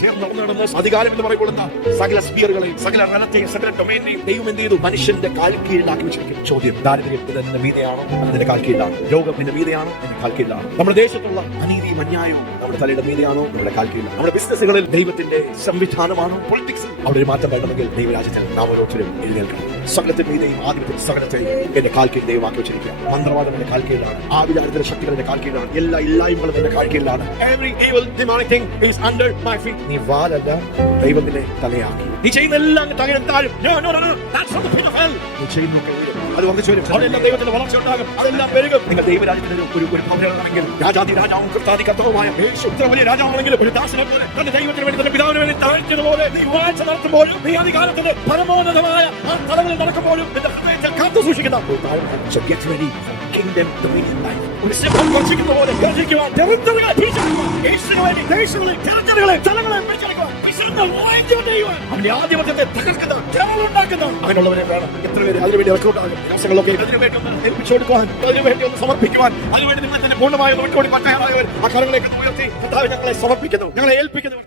ചേർന്ന് നടന്ന് അധികാരം എന്ന് പറയുമ്പോൾ എന്താ? സകല സ്പിയറുകളെയും സകല രണത്തെയും സകല ഡൊമൈനെയും ദൈവം എന്ത് ചെയ്തു? മനുഷ്യന്റെ കാൽ കീഴിലാക്കി വെച്ചിരിക്കും. ചോദ്യം, ദാരിദ്ര്യം നിന്റെ മീതെയാണോ? അതിന്റെ കാൽ കീഴിലാണ്. രോഗം നിന്റെ മീതെയാണോ? നിന്റെ കാൽ കീഴിലാണ്. നമ്മുടെ ദേശത്തുള്ള അനീതിയും അന്യായവും നമ്മുടെ തലയുടെ മീതെയാണോ? നമ്മുടെ കാൽ കീഴിലാണ്. നമ്മുടെ ബിസിനസ്സുകളിൽ ദൈവത്തിന്റെ സംവിധാനമാണോ? പൊളിറ്റിക്സിൽ അവിടെ ഒരു മാറ്റം വേണമെങ്കിൽ ദൈവരാജ്യത്തിൽ നാം ഓരോരുത്തരും എഴുന്നേൽക്കണം. സകലത്തിന്റെ മീതെയും ആധിപത്യം സകലത്തെയും എന്റെ കാൽ കീഴിൽ ദൈവമാക്കി വെച്ചിരിക്കുക. മന്ത്രവാദം എന്റെ കാൽ കീഴിലാണ്. ആവിചാരത്തിന്റെ ശക്തികൾ എന്റെ കാൽ കീഴിലാണ്. എല്ലാ ഇല്ലായ്മകളും എന്റെ കാൽ കീഴിലാണ്. Every evil demonic thing is under my feet. നീ വാലല്ല, ദൈവം നിന്നെ തലയാക്കി. നീ ചെയ്യുന്ന എല്ലാം തകർത്താലും നീ ചെയ്യുന്നൊക്കെ അത് വന്നിച്ചു വരും. അതെല്ലാം ദൈവത്തിന്റെ വളർച്ച ഉണ്ടാകും. അതെല്ലാം പെരുകും. നിങ്ങൾ ദൈവരാജ്യത്തിന് ഒരു പൗരനാണെങ്കിൽ രാജാതി രാജാവും കർത്താതി കർത്താവുമായ ഇത്ര വലിയ രാജാവാണെങ്കിലും ഒരു ദാസനെ പോലെ തന്റെ ദൈവത്തിന് വേണ്ടി തന്റെ പിതാവിന് വേണ്ടി താഴ്ന്നതുപോലെ നീ വാഴ്ച നടത്തുമ്പോഴും നീ അധികാരത്തിന്റെ പരമോന്നതമായ ആ തലങ്ങളിൽ നടക്കുമ്പോഴും നിന്റെ ഹൃദയത്തിൽ കാത്തു സൂക്ഷിക്കുന്ന ഒരു സിംഹം ഗർജിക്കുന്ന പോലെ ഗർജിക്കുവാൻ ടെറിട്ടറികളെ ഭീഷണിക്കുവാൻ യേശുവിന് വേണ്ടി ദേശങ്ങളെ ടെറിട്ടറികളെ സ്ഥലങ്ങളെ പിടിച്ചെടുക്കുവാൻ അവന്റെ ആധിപത്യത്തെ തകർക്കുന്ന ഉണ്ടാക്കുന്ന അങ്ങനെയുള്ളവരെ വേണം. എത്ര പേര് അതിനുവേണ്ടി ഇറക്കുണ്ടാകും ദിവസങ്ങളൊക്കെ അതിനുവേണ്ടി ഒന്ന് ഏൽപ്പിച്ചു കൊടുക്കുവാൻ, അതിനുവേണ്ടി ഒന്ന് സമർപ്പിക്കുവാൻ, അതിനുവേണ്ടി നിങ്ങൾ തന്നെ പൂർണ്ണമായി വിട്ടുകൊടുക്കാൻ തയ്യാറായവർ ആ കരങ്ങളേക്ക് ഉയർത്തി കർത്താവ് ഞങ്ങളെ സമർപ്പിക്കുന്നു, ഞങ്ങളെ ഏൽപ്പിക്കുന്നു.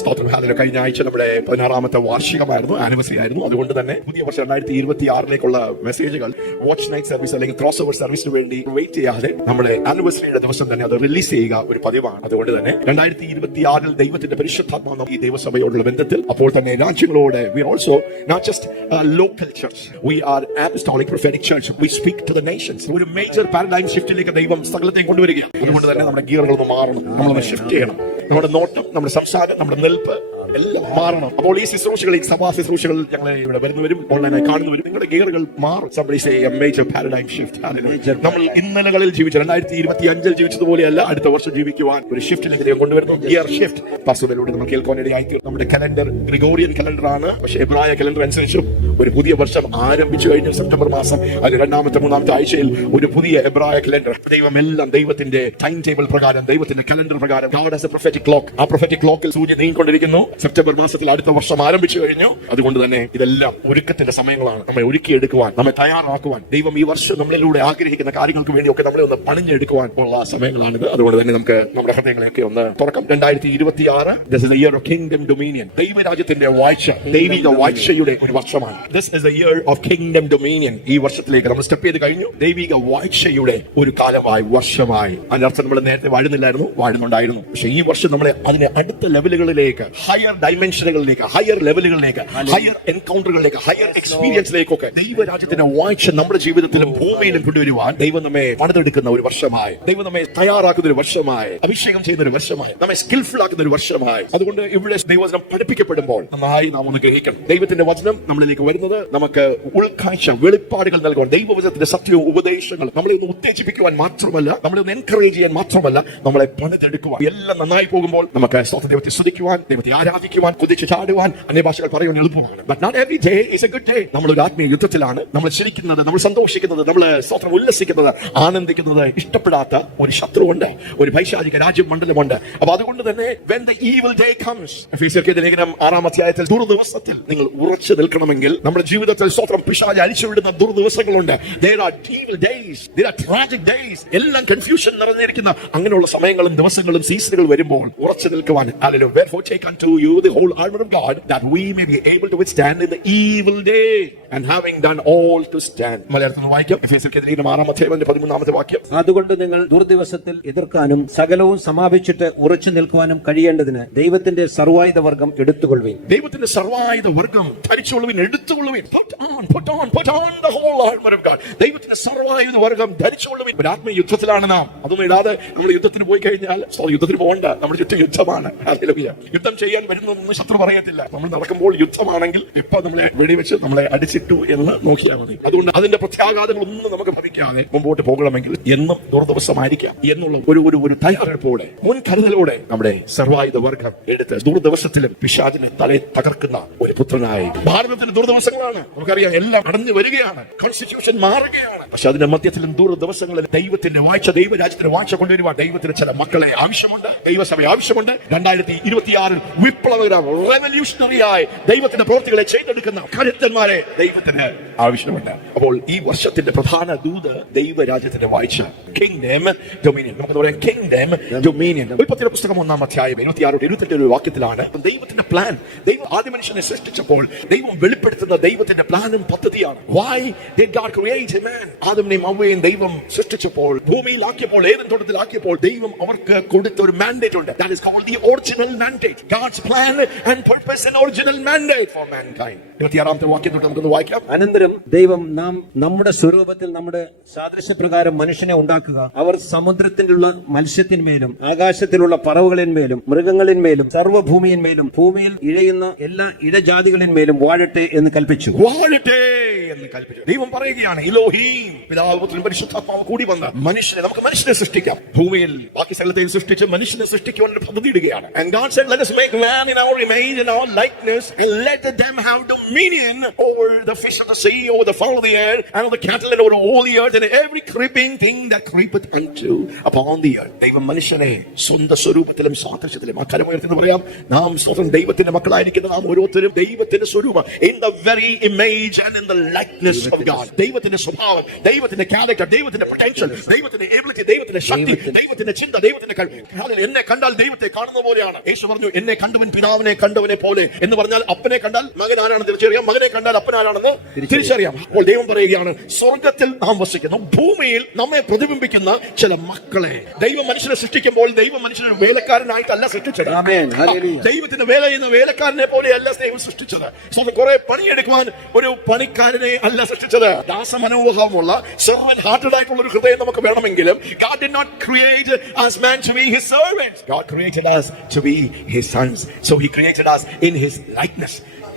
സ്തോത്രം. അതിന് കഴിഞ്ഞ ആഴ്ച നമ്മുടെ 16ാമത്തെ വാർഷികമായിരുന്നു, ആനിവേഴ്സറി ആയിരുന്നു. അതുകൊണ്ട് തന്നെ പുതിയ വർഷം 2026 മെസ്സേജുകൾ വാച്ച് നൈറ്റ് സർവീസ് അല്ലെങ്കിൽ ക്രോസ് ഓവർ സർവീസിന് വേണ്ടി വെയിറ്റ് ചെയ്യാതെ നമ്മുടെ ആനിവേഴ്സറിയുടെ ദിവസം തന്നെ അത് റിലീസ് ചെയ്യുക ഒരു പതിവാണ്. അതുകൊണ്ട് തന്നെ 2026 ദൈവത്തിന്റെ പരിശുദ്ധാത്മാവ് ഈ ദൈവസഭയോടുള്ള ബന്ധത്തിൽ അപ്പോൾ തന്നെ രാജ്യങ്ങളോട് we are also not just a local church, we are apostolic prophetic church, we speak to the nations. ഒരു മേജർ പാരഡൈം ഷിഫ്റ്റിലേക്ക് ദൈവം സകലത്തെയും കൊണ്ടുവരികയാണ്. അതുകൊണ്ട് തന്നെ നമ്മുടെ ഗിയറുകൾ ഒന്ന് മാറണം, നമ്മളൊന്ന് ഷിഫ്റ്റ് ചെയ്യണം. നമ്മുടെ നോട്ടം, നമ്മുടെ സംസാരം, നമ്മുടെ നിൽപ്പ് എല്ലാം മാറണം. അപ്പോൾ ഈ ശുശ്രൂഷകൾ, ഈ സഭാ ശുശ്രൂഷകൾ ഞങ്ങളെ ഇവിടെ വരുന്നവരും ഓൺലൈനായി കാണുന്നവരും നിങ്ങളുടെ ഗിയറുകൾ മാറും. Major paradigm shift. നമ്മൾ ഇന്നലകളിൽ ജീവിച്ചു 2025 ജീവിച്ചതുപോലെയല്ല അടുത്ത വർഷം ജീവിക്കുവാൻ ഒരു ഷിഫ്റ്റിലേക്ക് ദൈവം കൊണ്ടുവരുന്നു. ഗിയർ ഷിഫ്റ്റ് പാസ്റ്ററിലൂടെ നമ്മൾ കേൾക്കാനിടയായി. നമ്മുടെ കലണ്ടർ ഗ്രിഗോറിയൻ കലണ്ടർ ആണ്. പക്ഷേ എബ്രായ കലണ്ടർ അനുസരിച്ചും ഒരു പുതിയ വർഷം ആരംഭിച്ചു കഴിഞ്ഞു. സെപ്റ്റംബർ മാസം അത് 2ാമത്തെ 3ാമത്തെ ആഴ്ചയിൽ ഒരു പുതിയ എബ്രായ കലണ്ടർ. ദൈവം എല്ലാം ദൈവത്തിന്റെ ടൈം ടേബിൾ പ്രകാരം, ദൈവത്തിന്റെ കലണ്ടർ പ്രകാരം God has a prophetic clock. ആ prophetic clockൽ സൂര്യൻ നീങ്ങിക്കൊണ്ടിരിക്കുന്നു. സെപ്റ്റംബർ മാസത്തിൽ അടുത്ത വർഷം ആരംഭിച്ചു കഴിഞ്ഞു. അതുകൊണ്ട് തന്നെ ഇതെല്ലാം ഒരുക്കത്തിന്റെ സമയങ്ങളാണ്. നമ്മെ ഒരുക്കിയെടുക്കുവാൻ, നമ്മെ തയ്യാറാക്കുവാൻ, ദൈവം ഈ വർഷം നമ്മളിലൂടെ ആഗ്രഹിക്കുന്ന കാര്യങ്ങൾക്ക് വേണ്ടിയൊക്കെ നമ്മളെ ഒന്ന് പണിഞ്ഞെടുക്കുവാൻ ഉള്ള സമയങ്ങളാണിത്. അതുകൊണ്ട് തന്നെ നമുക്ക് നമ്മുടെ ഹൃദയങ്ങളെയൊക്കെ ഒന്ന് തുറക്കാം. 2026 This is the year of kingdom dominion. ദൈവരാജ്യത്തിന്റെ വാഴ്ച, ദൈവിക വാഴ്ചയുടെ ഒരു വർഷമാണ്. This is the year of kingdom dominion. ഈ വർഷത്തിലേക്ക് നമ്മൾ സ്റ്റെപ്പ് ചെയ്ത് കഴിഞ്ഞു. ദൈവിക വാഴ്ചയുടെ ഒരു കാലമായി, വർഷമായി. അതിനർത്ഥം നമ്മൾ നേരത്തെ വാഴുന്നുണ്ടായിരുന്നു. പക്ഷെ ഈ വർഷം നമ്മളെ അതിനെ അടുത്ത ലെവലുകളിലേക്ക്, ഹയർ ഡൈമെൻഷനുകളിലേക്ക്, ഹയർ ലെവലുകളിലേക്ക്, ഹയർ എൻകൗണ്ടറുകളിലേക്ക്, ഹയർ എക്സ്പീരിയൻസിലേക്കൊക്കെ ദൈവരാജ്യത്തിന്റെ വാഴ്ച നമ്മുടെ ജീവിതത്തിലും ഭൂമിയിലും കൊണ്ടുവരുവാൻ ദൈവം നമ്മെ പണിതെടുക്കുന്ന ഒരു വർഷമായി, ദൈവം നമ്മെ തയ്യാറാക്കുന്ന ഒരു വർഷമായി, അഭിഷേകം ചെയ്യുന്ന ഒരു വർഷമായി, നമ്മെ സ്കിൽഫുൾ ആക്കുന്ന ഒരു വർഷമായി. അതുകൊണ്ട് ഇവിടെ ദൈവവചനം പഠിപ്പിക്കപ്പെടുമ്പോൾ നന്നായി നാം ഒന്ന് ഗ്രഹിക്കണം. ദൈവത്തിന്റെ വചനം നമ്മളിലേക്ക് വരുന്നത് നമുക്ക് ഉൾക്കാഴ്ച, വെളിപ്പാടുകൾ നൽകുവാൻ, ദൈവവചനത്തിന്റെ സത്യവും ഉപദേശങ്ങളും നമ്മളെ ഒന്ന് ഉത്തേജിപ്പിക്കുവാൻ മാത്രമല്ല, നമ്മളെ ഒന്ന് എൻകറേജ് ചെയ്യാൻ മാത്രമല്ല, നമ്മളെ പണിതെടുക്കുവാൻ. എല്ലാം നന്നായി പോകുമ്പോൾ നമുക്ക് ദൈവത്തെ സ്തുതിക്കുവാൻ, ദൈവത്തെ ആരാധിക്കുവാൻ, കുതിച്ചു ചാടുവാൻ, അന്യഭാഷകൾ പറയുവാൻ എളുപ്പമാണ്. But not every day is a good day. നമ്മൾ ഒരു ആത്മീയ യുദ്ധത്തിലാണ്. നമ്മൾ ചിരിക്കുന്നത്, നമ്മൾ സന്തോഷിക്കുന്നത്, നമ്മൾ സ്തോത്രം ഉല്ലസിക്കുന്നത്, ആനന്ദിക്കുന്നത് ഇഷ്ടപ്പെടാത്ത ഒരു ശത്രുവുണ്ട്, ഒരു പൈശാചിക രാജ്യമണ്ഡലമുണ്ട്. അപ്പൊ അതുകൊണ്ട് തന്നെ when the evil day comes, എഫെസ്യർക്കെഴുതിയ ലേഖനം 6ാം അധ്യായത്തിൽ ദുർദിവസത്തിൽ നിങ്ങൾ ഉറച്ചു നിൽക്കണമെങ്കിൽ നമ്മുടെ ജീവിതത്തിൽ സ്തോത്രം പിശാച് അഴിച്ചുവിടുന്ന ദുർദിവസങ്ങളുണ്ട്. There are evil days, there are tragic days. എല്ലാം കൺഫ്യൂഷൻ നിറഞ്ഞിരിക്കുന്ന അങ്ങനെയുള്ള സമയങ്ങളും ദിവസങ്ങളും സീസണുകൾ വരുമ്പോൾ ഉറച്ചു നിൽക്കുവാൻ, hallelujah, wherefore take unto you the whole armor of God, that we may be able to withstand in the evil day, and having done all to stand. മലയാളത്തിൽ വായിക്കാം. എഫെസ്യർക്കെതിരെ 6ാം അധ്യായത്തിന്റെ 13ാമത്തെ വാക്യം. അതുകൊണ്ട് നിങ്ങൾ ദുർദിവസത്തിൽ എതിർക്കാനും സകലവും സമാപിച്ചിട്ട് ഉറച്ചു നിൽക്കുവാനും കഴിയേണ്ടതിന് ദൈവത്തിന്റെ സർവായുധ വർഗം എടുത്തുകൊള്ളുവിൻ. ദൈവത്തിന്റെ സർവായുധ വർഗം ധരിച്ചുകൊള്ളുവിൻ, എടുത്തുകൊള്ളുവിൻ. Put on the whole armor of God. ദൈവത്തിന്റെ സർവായുധ വർഗം ധരിച്ചുകൊള്ളുവിൻ. ഒരു ആത്മീയ യുദ്ധത്തിലാണ് നാം. അതൊന്നും ഇടാതെ നമ്മൾ യുദ്ധത്തിന് പോയി കഴിഞ്ഞാൽ, യുദ്ധത്തിന് പോകണ്ട, നമ്മുടെ ചുറ്റും യുദ്ധമാണ്. യുദ്ധം ചെയ്യാൻ വരുന്നതൊന്നും ശത്രു പറയത്തില്ല. നമ്മൾ നടക്കുമ്പോൾ യുദ്ധമാണെങ്കിൽ ഇപ്പൊ നമ്മളെ വെടിവെച്ച് നമ്മളെ അടിച്ചിട്ടു എന്ന് നോക്കിയാൽ മതി. അതുകൊണ്ട് അതിന്റെ പ്രത്യാഘാതങ്ങളൊന്നും നമുക്ക് ഭവിക്കാതെ മുമ്പോട്ട് പോകണമെങ്കിൽ എന്നും ദുർദിവസമായിരിക്കാം എന്നുള്ള ഒരു തയ്യാറെടുപ്പോടെ, മുൻകരുതലോടെ നമ്മുടെ സർവായുധ വർഗം എടുത്ത് ദുർദിവസത്തിലും പിശാചിനെ തലയെ തകർക്കുന്ന ഒരു പുത്രനായി. ഭാരതത്തിന്റെ ദുർദിവസങ്ങളാണ്, നമുക്കറിയാം, എല്ലാം അടഞ്ഞു വരികയാണ്, കോൺസ്റ്റിറ്റ്യൂഷൻ മാറുകയാണ്. പക്ഷെ അതിന്റെ മധ്യത്തിലും ദുർദിവസങ്ങളിൽ ദൈവത്തിന്റെ വാഴ്ച, ദൈവരാജ്യത്തിന്റെ വാഴ്ച കൊണ്ടുവരുവാൻ ദൈവത്തിന് ചില മക്കളെ ആവശ്യമുണ്ട്, ദൈവസഭ ആവശ്യമുണ്ട്. 2026 we വിപ്ലവകരം റെവല്യൂഷണറിയായി ദൈവത്തിന്റെ പ്രവൃത്തികളെ ചെയ്തെടുക്കുന്ന കരുത്തന്മാരെ ദൈവത്തിന് ആവശ്യമുണ്ട്. അപ്പോൾ ഈ വർഷത്തിന്റെ പ്രധാന ദൂത് ദൈവരാജ്യത്തിന്റെ വാഴ്ച, കിങ്ഡം ഡൊമിനിയൻ. നമുക്ക് പറയാം കിങ്ഡം ഡൊമിനിയൻ. ഉൽപ്പത്തിയുടെ പുസ്തകം 1-ാം അധ്യായം 26-28 വാക്യത്തിലാണ് ദൈവത്തിന്റെ പ്ലാൻ. ദൈവം ആദ്യ മനുഷ്യനെ സൃഷ്ടിച്ചപ്പോൾ ദൈവം വെളിപ്പെടുത്തുന്ന ദൈവത്തിന്റെ പ്ലാനും പദ്ധതിയാണ്. Why did God create a man? ആദമിനെയും ഹവ്വയെയും ദൈവം സൃഷ്ടിച്ചപ്പോൾ, ഭൂമിയിലാക്കിയപ്പോൾ, ഏദൻ തോട്ടത്തിലാക്കിയപ്പോൾ ദൈവം അവർക്ക് കൊടുത്ത ഒരു മാൻഡേറ്റ് ഉണ്ട്. That is called the original mandate. God's plan and purpose and original mandate for mankind. 26-ാമത്തെ വാക്യം തൊട്ട് നമുക്കൊന്ന് വായിക്കാം. അനന്തരം ദൈവം നാം നമ്മുടെ സ്വരൂപത്തിൽ നമ്മുടെ സാദൃശ്യപ്രകാരം മനുഷ്യനെ ഉണ്ടാക്കുക. അവർ സമുദ്രത്തിലുള്ള മത്സ്യത്തിന്മേലും ആകാശത്തിലുള്ള പറവുകളിന്മേലും മൃഗങ്ങളിന്മേലും സർവ്വഭൂമിയിന്മേലും ഭൂമിയിൽ ഇഴയുന്ന എല്ലാ ഇഴജാതികളിന്മേലും വാഴട്ടെ എന്ന് കൽപ്പിച്ചു. വാഴട്ടെ എന്ന് കൽപ്പിച്ചു. ദൈവം പറയുകയാണ്, ഇലോഹീം, പിതാവ് പുത്രൻ പരിശുദ്ധാത്മാവ് കൂടി വന്ന നമുക്ക് മനുഷ്യനെ സൃഷ്ടിക്കാം. ഭൂമിയിൽ ബാക്കി സ്ഥലത്തെ സൃഷ്ടിച്ച് മനുഷ്യനെ സൃഷ്ടിക്കുവാൻ ഒരു പദ്ധതി ഇടുകയാണ്. And God said, let us make man in our image and our likeness and let them have dominion over the fish of the sea, over the fowl of the air, and over the cattle, and over all the earth, and every creeping thing that creepeth unto upon the earth. ദൈവം മനുഷ്യനെ സ്വന്തം സ്വരൂപത്തിലും സാദൃശ്യത്തിലും അക്കരമുയർത്തി പറയാം. നാം സ്വന്തം ദൈവത്തിന്റെ മക്കളായിരിക്കുന്ന നാം ഓരോരുത്തരും ദൈവത്തിന്റെ സ്വരൂപം, in the very image and in the likeness of God. ദൈവത്തിന്റെ സ്വഭാവം, ദൈവത്തിന്റെ ക്യാരക്ടർ, ദൈവത്തിന്റെ പൊട്ടൻഷ്യൽ, ദൈവത്തിന്റെ എബിലിറ്റി, ദൈവത്തിന്റെ ശക്തി, ദൈവത്തിന്റെ ചിന്ത, ദൈവത്തിന്റെ കഴിവ്. എന്നെ കണ്ടാൽ ദൈവത്തെ കാണുന്ന പോലെയാണ്. യേശു പറഞ്ഞു, എന്നെ കണ്ടവൻ പിതാവിനെ കണ്ടവനെ പോലെ എന്ന് പറഞ്ഞാൽ അപ്പനെ കണ്ടാൽ മകൻ ആരാണെന്ന് തിരിച്ചറിയാം, മകനെ കണ്ടാൽ അപ്പൻ ആരാണെന്ന് തിരിച്ചറിയാം. അപ്പോൾ ദൈവം പറയുകയാണ്, സ്വർഗത്തിൽ നാം വസിക്കുന്നു, ഭൂമിയിൽ നമ്മെ പ്രതിബിംബിക്കുന്ന ചില മക്കളെ. ദൈവം മനുഷ്യനെ സൃഷ്ടിക്കുമ്പോൾ ദൈവം മനുഷ്യനെ വേലക്കാരനായിട്ടല്ല സൃഷ്ടിച്ചത്. ദൈവത്തിന്റെ വേല ചെയ്യുന്ന വേലക്കാരനെ പോലെയല്ല ദൈവം സൃഷ്ടിച്ചത്. കുറെ പണിയെടുക്കുവാൻ ഒരു പണിക്കാരനെ അല്ല സൃഷ്ടിച്ചത്. ദാസമനോഭാവമുള്ള സെർവന്റ് ഹാർട്ടഡ് ആയിട്ടുള്ള ഒരു ഹൃദയം നമുക്ക് വേണമെങ്കിലും God did not create us man to be his servants. God created us to be his sons. So he created us in his likeness.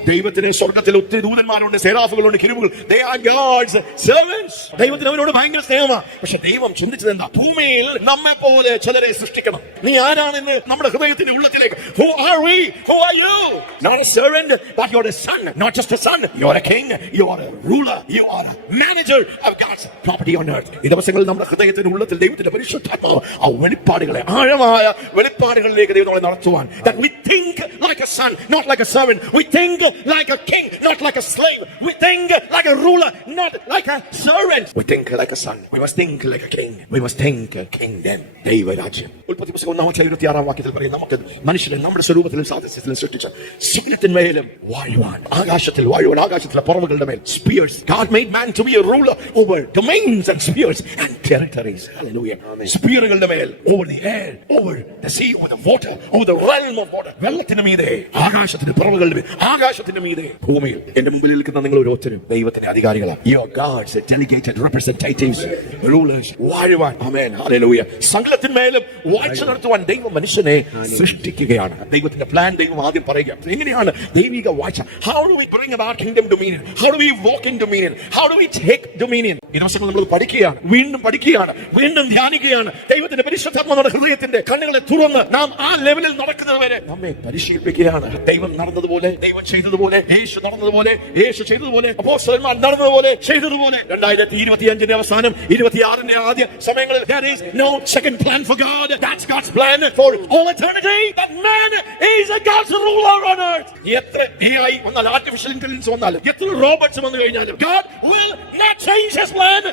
ദൈവത്തിന് സ്വർഗത്തിൽ ഒത്തിരി ദൂതന്മാരുണ്ട്, സെറാഫുകളുണ്ട്, കിരുബുകൾ. They are God's servants. ദൈവത്തിന് അവരോട് ഭയങ്കര സ്നേഹമാണ്. പക്ഷെ ദൈവം ചിന്തിച്ചത് എന്താ? ഭൂമിയിൽ നമ്മെ പോലെ ചിലരെ സൃഷ്ടിക്കണം. നീ ആരാണെന്ന് നമ്മുടെ ഹൃദയത്തിന്റെ ഉള്ളത്തിലേക്ക്. Who are we? Who are you? Not a servant, but you're a son. Not just a son, you're a king, you are a ruler, you are a manager of God's property on earth. ഈ ദിവസങ്ങളിൽ നമ്മുടെ ഹൃദയത്തിന്റെ ഉള്ളത്തിൽ ദൈവത്തിന്റെ പരിശുദ്ധാത്മാവ് ആ വെളിപ്പാടുകളെ, ആഴമായ വെളിപ്പാടുകളിലേക്ക് ദൈവം നമ്മളെ നടത്തുവാൻ. That we think like a son, not like a servant. We think like a king, not like a slave. We think like a ruler, not like a servant. We think like a son. We must think like a king. We must think a kingdom. ദൈവരാജ്യം. ഉൽപ്പത്തി പുസ്തകം 1-26 വാക്യത്തിൽ പറയും, നമുക്ക് മനുഷ്യനെ നമ്മുടെ സ്വരൂപത്തിലും സാദൃശ്യത്തിലും സൃഷ്ടിച്ച സകലത്തിന്മേലും വാഴുവാൻ, ആകാശത്തിൽ വാഴുവാൻ, ആകാശത്തിലെ പറവകളുടെ മേൽ spheres. God made man to be a ruler over domains and spheres and territories. Hallelujah. സ്പിയറുകളുടെ മേൽ, over the air, over the sea, over the water, over the realm of water. വെള്ളത്തിന് മീതെ, ആകാശത്തിന്റെ പറവകളുടെ മേൽ, ആകാശത്തിന്റെ മീതെ, ഭൂമിയിൽ. എന്റെ മുമ്പിൽ നിൽക്കുന്ന നിങ്ങൾ ഓരോരുത്തരും ദൈവത്തിന്റെ അധികാരികളാണ്. Your God's delegated representatives, rulers. വാഴുവാൻ, ആമേൻ, ഹല്ലേലൂയ. സകലത്തിന്മേലും വാഴ്ച നടത്തുവാൻ ദൈവം മനുഷ്യനെ സൃഷ്ടിക്കുകയാണ്. ദൈവത്തിന്റെ പ്ലാൻ ദൈവം ആദ്യം പറയുക. എങ്ങനെയാണ് ദൈവിക വാഴ്ച? How do we bring about kingdom dominion? How do we walk in dominion? How do we take dominion? ഈ ദിവസങ്ങൾ നമ്മൾ പഠിക്കുകയാണ്, വീണ്ടും പഠിക്കുകയാണ്, വീണ്ടും ധ്യാനിക്കുകയാണ്. ദൈവത്തിന്റെ പരിശുദ്ധാത്മാവിന്റെ ഹൃദയത്തിന്റെ കണ്ണുകളെ തുറന്ന് നാം ആ ലെവലിൽ നടക്കുന്നത് വരെ നമ്മെ പരിശീലിപ്പിക്കുകയാണ്. ദൈവം നടന്നതുപോലെ, ദൈവം ചെയ്തതുപോലെ, യേശു നടന്നതുപോലെ, യേശു ചെയ്തതുപോലെ, അപ്പോസ്തലന്മാർ നടന്നതുപോലെ, ചെയ്തതുപോലെ 2025 അവസാനം 26 ആദ്യ സമയങ്ങളിൽ there is no second plan for God. That's God's plan for all eternity. That man is a God's ruler on earth. എത്ര AI വന്നാൽ, ആർട്ടിഫിഷ്യൽ ഇന്റലിജൻസ് വന്നാൽ, എത്ര റോബോട്ട്സ് വന്നു കഴിഞ്ഞാലും God will not change his plan.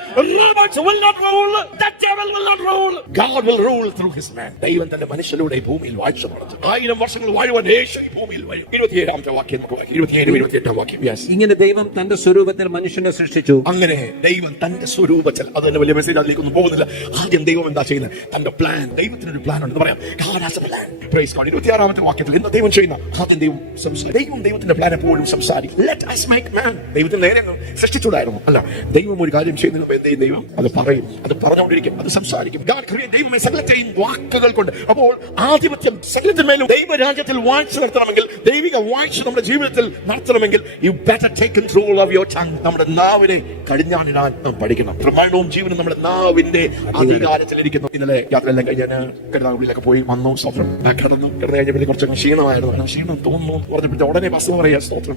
Robots will not rule. The devil will not rule. God will rule through his man. ദൈവം തന്റെ മനുഷ്യരുടെ ഭൂമിയിൽ വാഴ്ച നടത്തും. 1000 വർഷങ്ങൾ വാഴുവാൻ യേശു ഭൂമിയിൽ വരും. 27 വാക്യം, 27-28 വാക്യം. ഇങ്ങനെ ദൈവം തന്റെ സ്വരൂപത്തിൽ മനുഷ്യനെ സൃഷ്ടിച്ചു. അങ്ങനെ ദൈവം തന്റെ സ്വരൂപത്തിൽ, അത് തന്നെ വലിയ മെസ്സേജ്, അതിലേക്കൊന്നും പോകുന്നില്ല. ആദ്യം ദൈവം എന്താ ചെയ്യുന്നത്? തന്റെ പ്ലാൻ, ദൈവത്തിനൊരു പ്ലാൻ ഉണ്ടെന്ന് പറയാം. God has a plan. Praise God. 26 വാക്യത്തിൽ എന്താ ദൈവം ചെയ്യുന്ന? ആദ്യം ദൈവം സംസാരിക്കും. ദൈവത്തിന്റെ പ്ലാൻ എപ്പോഴും സംസാരിക്കും. Let us make man. ദൈവത്തിന് നേരെ സൃഷ്ടിച്ചൂടായിരുന്നു. അല്ല, ദൈവം ഒരു കാര്യം ചെയ്യുന്നതിന് ദൈവം അത് പറയും, അത് പറഞ്ഞുകൊണ്ടിരിക്കും, അത് സംസാരിക്കും. God created ദൈവമേ സകലത്തെയും വാക്കുകൾ കൊണ്ട്. അപ്പോൾ ആധിപത്യം സകലത്തിന്മേലും ദൈവരാജ്യത്തിൽ വാഴ്ച നടത്തണമെങ്കിൽ, ദൈവിക വാഴ്ച നമ്മുടെ ജീവിതത്തിൽ നടത്തണമെങ്കിൽ, you better take control of your tongue. നമ്മുടെ നാവിനെ കടിഞ്ഞാണിടാൻ നാം പഠിക്കണം. പ്രമാണവും ജീവനും നമ്മുടെ നാവിന്റെ അധികാരത്തിലിരിക്കുന്നു. ഇന്നലെ യാത്രയെല്ലാം കഴിഞ്ഞാൽ കരുതാങ്കുള്ളിലൊക്കെ പോയി വന്നു. സ്തോത്രം. കിടന്നു കഴിഞ്ഞപ്പോൾ കുറച്ച് ക്ഷീണമായിരുന്നു. ക്ഷീണം തോന്നുന്നു പറഞ്ഞപ്പോൾ ഉടനെ ബസ് പറയാ, സ്തോത്രം,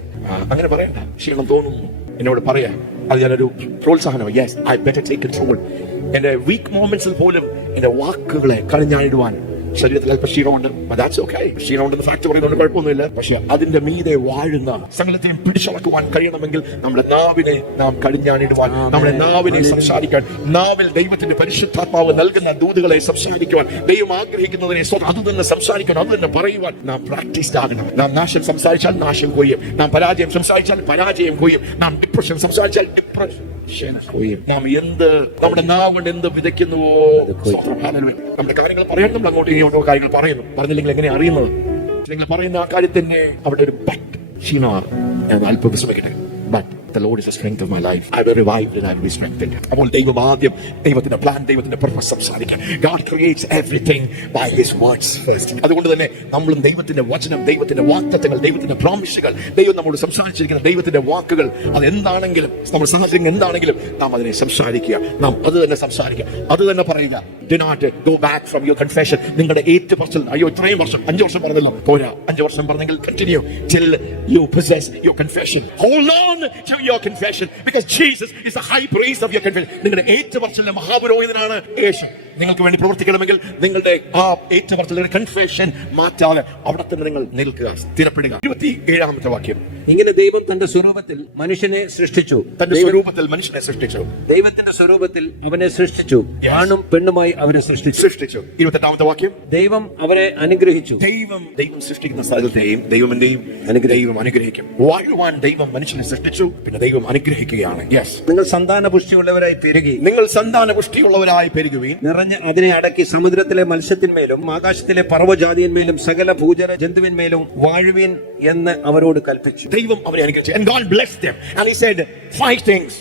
അങ്ങനെ പറയാം, ക്ഷീണം തോന്നുന്നു എന്നോട് പറയാ. അത് ഞാനൊരു പ്രോത്സാഹനം. Yes, I better take control. എന്റെ വീക്ക് മൊമെന്റ്സിൽ പോലും എന്റെ വാക്കുകളെ കടിഞ്ഞാണിടുവാൻ ശരീരത്തിൽ അല്പ ക്ഷീണമുണ്ട്. ക്ഷീണമുണ്ടെന്ന് ഫാക്ട് പറയുന്നതുകൊണ്ട് കുഴപ്പമൊന്നുമില്ല. പക്ഷെ അതിന്റെ മീതെ വാഴുന്ന സകലത്തെയും പിടിച്ചടക്കുവാൻ കഴിയണമെങ്കിൽ നമ്മുടെ നാവിനെ നാം കടിഞ്ഞാണിടുവാൻ, നമ്മുടെ നാവിനെ സംസാരിക്കാൻ, നാവിൽ ദൈവത്തിന്റെ പരിശുദ്ധാത്മാവ് നൽകുന്ന ദൂതുകളെ സംസാരിക്കുവാൻ, ദൈവം ആഗ്രഹിക്കുന്നതിനെ അത് തന്നെ സംസാരിക്കാൻ, അത് തന്നെ പറയുവാൻ നാം പ്രാക്ടീസ്ഡ് ആകണം. നാം നാശം സംസാരിച്ചാൽ നാശം കൊയ്യും, നാം പരാജയം സംസാരിച്ചാൽ പരാജയം കൊയ്യും, നാം ഡിപ്രഷൻ സംസാരിച്ചാൽ ഡിപ്രഷൻ കൊയ്യും. നാം നമ്മുടെ നാവ് കൊണ്ട് എന്ത് വിതയ്ക്കുന്നുവോ, നമ്മുടെ കാര്യങ്ങൾ പറയാൻ നമ്മൾ അങ്ങോട്ടും ഇങ്ങോട്ടോ കാര്യങ്ങൾ പറഞ്ഞില്ലെങ്കിൽ എങ്ങനെ അറിയുന്നത്? നിങ്ങൾ പറയുന്ന ആ കാര്യത്തിന്റെ അവിടെ ഒരു ക്ഷീണമാണ്. ഞാൻ അല്പം വിശ്രമിക്കട്ടെ. But the Lord is the strength of my life. I will revive and I will be strengthened. അപ്പോൾ ദൈവം ആദ്യം ദൈവത്തിന്റെ പ്ലാൻ, ദൈവത്തിന്റെ പർപ്പസ് സംസാരിക്കാം. God creates everything by His words first. അതുകൊണ്ട് തന്നെ നമ്മളും ദൈവത്തിന്റെ വചനം, ദൈവത്തിന്റെ വാഗ്ദത്തങ്ങൾ, ദൈവത്തിന്റെ പ്രോമിസുകൾ, ദൈവം നമ്മോട് സംസാരിച്ചിരിക്കുന്ന ദൈവത്തിന്റെ വാക്കുകൾ, അതെന്താണെങ്കിലും നമ്മൾ സാഹചര്യം എന്താണെങ്കിലും നാം അതിനെ സംസാരിക്കുക, നാം അത് തന്നെ സംസാരിക്കുക, അത് തന്നെ പറയുക. Do not go back from your confession. നിങ്ങളുടെ ഏറ്റുപറച്ചിൽ, അയ്യോ ഇത്രയും വർഷം 5 വർഷം പറഞ്ഞല്ലോ, പോരാ, 5 വർഷം പറഞ്ഞെങ്കിൽ continue till you possess your confession. Hold on to your confession because Jesus is the high priest of your confession. നിങ്ങളുടെ ഏറ്റുപറച്ചിലിന്റെ മഹാപുരോഹിതനാണ് യേശു. നിങ്ങൾക്ക് വേണ്ടി പ്രവർത്തിക്കണമെങ്കിൽ നിങ്ങളുടെ ആ ഏറ്റുപറച്ചിലിന്റെ കൺഫെഷൻ മാറ്റാതെ അവിടെ തന്നെ നിങ്ങൾ നിൽക്കുക, സ്ഥിരപ്പെടുക. 27ാമത്തെ വാക്യം, ഇങ്ങനെ ദൈവം തന്റെ സ്വരൂപത്തിൽ മനുഷ്യനെ സൃഷ്ടിച്ചു. തന്റെ സ്വരൂപത്തിൽ മനുഷ്യനെ സൃഷ്ടിച്ചു. ദൈവത്തിന്റെ സ്വരൂപത്തിൽ അവനെ സൃഷ്ടിച്ചു, ആണും പെണ്ണുമായി അവരെ സൃഷ്ടിച്ചു. 28ാമത്തെ വാക്യം, ദൈവം അവരെ അനുഗ്രഹിച്ചു. ദൈവം സൃഷ്ടിക്കുന്ന സ്ഥലത്തെയും ദൈവം അനുഗ്രഹിക്കും. വാഴുവാൻ ദൈവം മനുഷ്യനെ സൃഷ്ടിച്ചു, പിന്നെ ദൈവം അനുഗ്രഹിക്കുകയാണ്. നിങ്ങൾ സന്താന പുഷ്ടിയുള്ളവരായി പെരുകി, പെരുകുവീൻ, നിറഞ്ഞ് അതിനെ അടക്കി സമുദ്രത്തിലെ മത്സ്യത്തിന്മേലും ആകാശത്തിലെ പർവ്വജാതിന്മേലും സകല ഭൂചര ജന്തുവിന്മേലും വാഴുവീൻ എന്ന് അവരോട് കൽപ്പിച്ചു. ദൈവം അവരെ അനുഗ്രഹിച്ചു. And God blessed them and He said 5 things.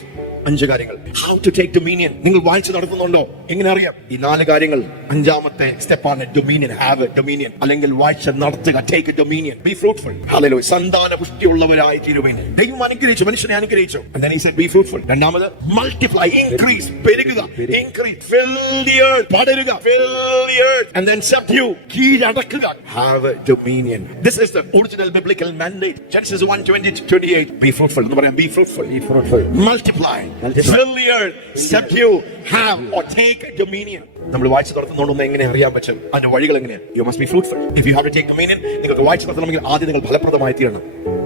5 കാര്യങ്ങൾ. How to take dominion. നിങ്ങൾ വായിച്ചു നടത്തുന്നുണ്ടോ? എങ്ങനെ അറിയാം? ഈ 4 കാര്യങ്ങൾ 5ാമത്തെ സ്റ്റെപ്പാണ് dominion. Have a dominion. അല്ലെങ്കിൽ വായിച്ച് നടത്തുക. Take a dominion. Be fruitful. Hallelujah. സന്താന പുഷ്ടിയുള്ളവരായി തീരുവിൻ. ദൈവം അനുഗ്രഹിച്ചു, മനുഷ്യനെ അനുഗ്രഹിച്ചു. And then He said be fruitful. രണ്ടാമത് multiply, increase, പെരുകുക. Increase, fill the earth, പടരുക, fill the earth. And then subdue, കീഴടക്കുക. Have a dominion. This is the original biblical mandate. Genesis 1:20-28. Be fruitful. എന്ന് പറയാം, be fruitful. Be fruitful. Multiply. Fill the earth, subdue, have or take dominion. നമ്മൾ വായിച്ചു നടത്തുന്നതുകൊണ്ട് എങ്ങനെ അറിയാൻ പറ്റും? അതിന്റെ വഴികൾ എങ്ങനെയാണ്? You must be fruitful. If you have to take dominion, നിങ്ങൾക്ക് വായിച്ചു നടത്തണമെങ്കിൽ ആദ്യം നിങ്ങൾ ഫലപ്രദമായി തീരണം.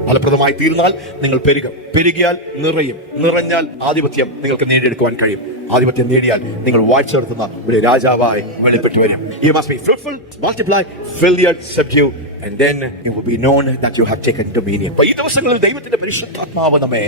ഫലപ്രദമായി തീർന്നാൽ നിങ്ങൾ പെരുകും. പെരുകിയാൽ നിറയും. നിറഞ്ഞാൽ ആധിപത്യം നിങ്ങൾക്ക് നേടിയെടുക്കുവാൻ കഴിയും. ആധിപത്യം നേടിയാൽ നിങ്ങൾ വായിച്ചു നടത്തുന്ന ഒരു രാജാവായി വെളിപ്പെട്ടു വരും. You must be fruitful, multiply, fill the earth, subdue, and then it will be known that you have taken dominion. ഈ ദിവസങ്ങളിൽ ദൈവത്തിന്റെ പരിശുദ്ധാത്മാവ് നമ്മെ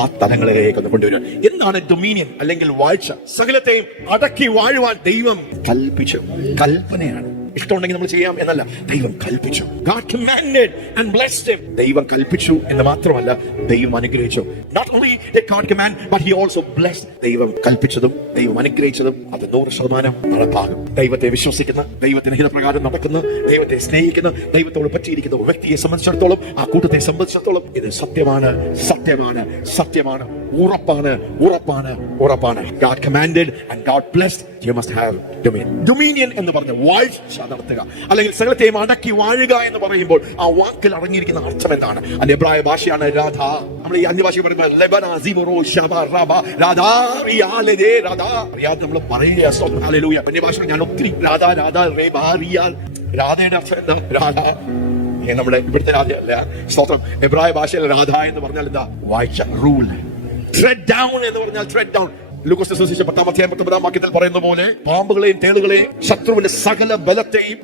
ആ തലങ്ങളിലേക്ക് ഒന്ന് കൊണ്ടുവരും. എന്താണ് ഡൊമീനിയൻ അല്ലെങ്കിൽ വാഴ്ച? സകലത്തെയും അടക്കി വാഴുവാൻ ദൈവം കൽപ്പിച്ചു. കൽപ്പനയാണ്. ഇഷ്ടമുണ്ടെങ്കിൽ നമ്മൾ ചെയ്യാം എന്നല്ല, ദൈവം കൽപ്പിച്ചു. God commanded and blessed him. ദൈവം കൽപ്പിച്ചു എന്ന് മാത്രമല്ല, ദൈവം അനുഗ്രഹിച്ചു. Not only did God command, but He also blessed. ദൈവം കൽപ്പിച്ചതും ദൈവം അനുഗ്രഹിച്ചതും അത് 100% നടപ്പാകും. ദൈവത്തെ വിശ്വസിക്കുന്ന, ദൈവത്തിന്റെ ഹിതപ്രകാരം നടക്കുന്ന, ദൈവത്തെ സ്നേഹിക്കുന്ന, ദൈവത്തോട് പറ്റിയിരിക്കുന്ന വ്യക്തിയെ സംബന്ധിച്ചിടത്തോളം, ആ കൂട്ടത്തെ സംബന്ധിച്ചിടത്തോളം ഇത് സത്യമാണ്, സത്യമാണ്, സത്യമാണ്, ഉറപ്പാണ്, ഉറപ്പാണ്, ഉറപ്പാണ്. God commanded and God blessed. You must have dominion. Dominion എന്ന് പറഞ്ഞ വാഴ്ച നടത്തുക അല്ലെങ്കിൽ സകലത്തെയും അടക്കി വാഴുക എന്ന് പറയുമ്പോൾ ആ വാക്കിൽ അടങ്ങിയിരിക്കുന്ന അർത്ഥം എന്താണ്? അതിന്റെ എബ്രായ ഭാഷയാണ് രാധ. നമ്മൾ ഈ അന്യഭാഷ പറയുമ്പോൾ നമ്മൾ പറയുക അന്യഭാഷ. ഞാൻ ഒത്തിരി രാധയുടെ അർത്ഥം എന്താ? രാധ നമ്മുടെ ഇവിടുത്തെ രാധ അല്ല. സ്തോത്രം. എബ്രായ ഭാഷയിൽ രാധ എന്ന് പറഞ്ഞാൽ എന്താ? വാഴ്ച, റൂൾ. ട്രെഡ് ഡൗൺ എന്ന് പറഞ്ഞാൽ ട്രെഡ് ഡൗൻ. ലൂക്കോസ് സുവിശേഷം 10-19 വാക്യത്തിൽ പറയുന്ന പോലെ പാമ്പുകളെയും തേളുകളെയും ശത്രുവിന്റെ സകല ബലത്തെയും,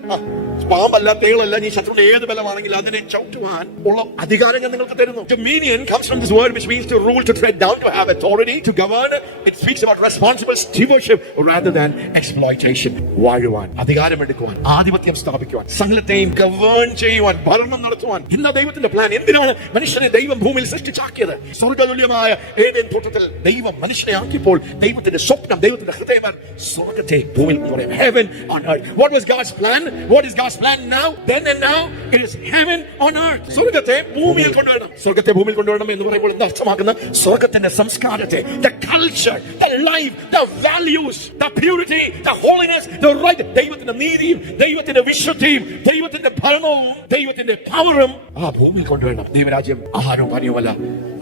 പാമ്പല്ല തേളല്ല, നീ ശത്രുവിന്റെ ഏത് ബലമാണെങ്കിൽ അതിനെ ചവിട്ടുവാൻ ഉള്ള അധികാരം ഞാൻ നിങ്ങൾക്ക് തരുന്നു. Dominion comes from this word which means to rule, to tread down, to have authority, to govern. It speaks about responsible stewardship rather than exploitation. വാഴുവാൻ, അധികാരമെടുക്കുവാൻ, ആധിപത്യം സ്ഥാപിക്കുവാൻ, സകലത്തെയും ഗവേൺ ചെയ്യുവാൻ, ഭരണം നടത്തുവാൻ. എന്താ ദൈവത്തിന്റെ പ്ലാൻ? എന്തിനാണ് മനുഷ്യനെ ദൈവം ഭൂമിയിൽ സൃഷ്ടിച്ചാക്കിയത്? സ്വർഗ്ഗതുല്യമായ ഏദൻ തോട്ടത്തിൽ ദൈവം മനുഷ്യനെ ആക്കിയപ്പോൾ ദൈവത്തിന്റെ സ്വപ്നം, ദൈവത്തിന്റെ ഹൃദയം സ്വർഗ്ഗത്തെ ഭൂമിയിൽ. Heaven on earth. What was God's plan? What is God's God's plan now, then and now, it is heaven on earth. സ്വർഗ്ഗത്തെ ഭൂമിയിൽ കൊണ്ടുവരണം. സ്വർഗ്ഗത്തെ ഭൂമിയിൽ കൊണ്ടുവരണം എന്ന് പറയുമ്പോൾ എന്താ അർത്ഥമാക്കുന്നത്? സ്വർഗ്ഗത്തിന്റെ സംസ്കാരത്തെ, the culture, the life, the values, the purity, the holiness, the right, ദൈവത്തിന്റെ നീതിയും ദൈവത്തിന്റെ വിശുദ്ധിയും ദൈവത്തിന്റെ ഭരണവും ദൈവത്തിന്റെ പവറും ആ ഭൂമിയിൽ കൊണ്ടുവരണം. ദൈവരാജ്യം ആഹാരവും പാനീയവുമല്ല,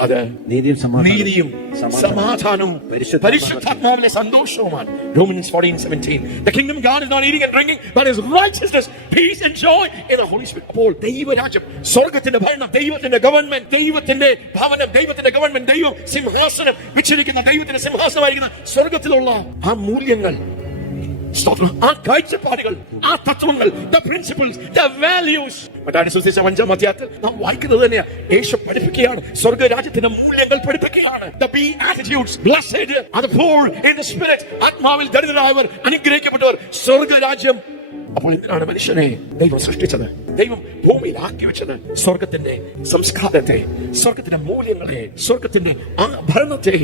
അത് നീതിയും സമാധാനവും പരിശുദ്ധാത്മാവിലെ സന്തോഷവുമാണ്. Romans 14:17. The kingdom of God is not eating and drinking, but is righteousness, peace and joy in the Holy Spirit. അപ്പോൾ ദൈവരാജ്യം, സ്വർഗ്ഗത്തിന്റെ ഭരണം, ദൈവത്തിന്റെ ഗവൺമെന്റ്, ദൈവത്തിന്റെ ഭവനം, ദൈവത്തിന്റെ ഗവൺമെന്റ്, ദൈവം സിംഹാസനം വെച്ചിരിക്കുന്ന ദൈവത്തിന്റെ സിംഹാസനമായിരിക്കുന്ന സ്വർഗ്ഗത്തിലുള്ള ആ മൂല്യങ്ങൾ, ആ കാഴ്ചപ്പാടുകൾ, ആ തത്വങ്ങൾ, the principles, the values. Mathai സുവിശേഷം 5-ാം അധ്യായത്തിൽ നാം വായിക്കുന്നത് തന്നെയാണ്. യേശു പഠിപ്പിക്കുകയാണ്, സ്വർഗ്ഗരാജ്യത്തിന്റെ മൂല്യങ്ങൾ പഠിപ്പിക്കുകയാണ്. The beatitudes, blessed are the poor in the spirit. ആത്മാവിൽ ദരിദ്രരായവർ, അനുഗ്രഹിക്കപ്പെട്ടവർ, സ്വർഗ്ഗരാജ്യം. അപ്പോൾ എന്തിനാണ് മനുഷ്യനെ ദൈവം സൃഷ്ടിച്ചത്? ദൈവം ഭൂമിയിൽ ആക്കി വെച്ചത് സ്വർഗത്തിന്റെ സംസ്കാരത്തെ, സ്വർഗത്തിന്റെ മൂല്യങ്ങളെ, സ്വർഗത്തിന്റെ ആ ഭരണത്തെ,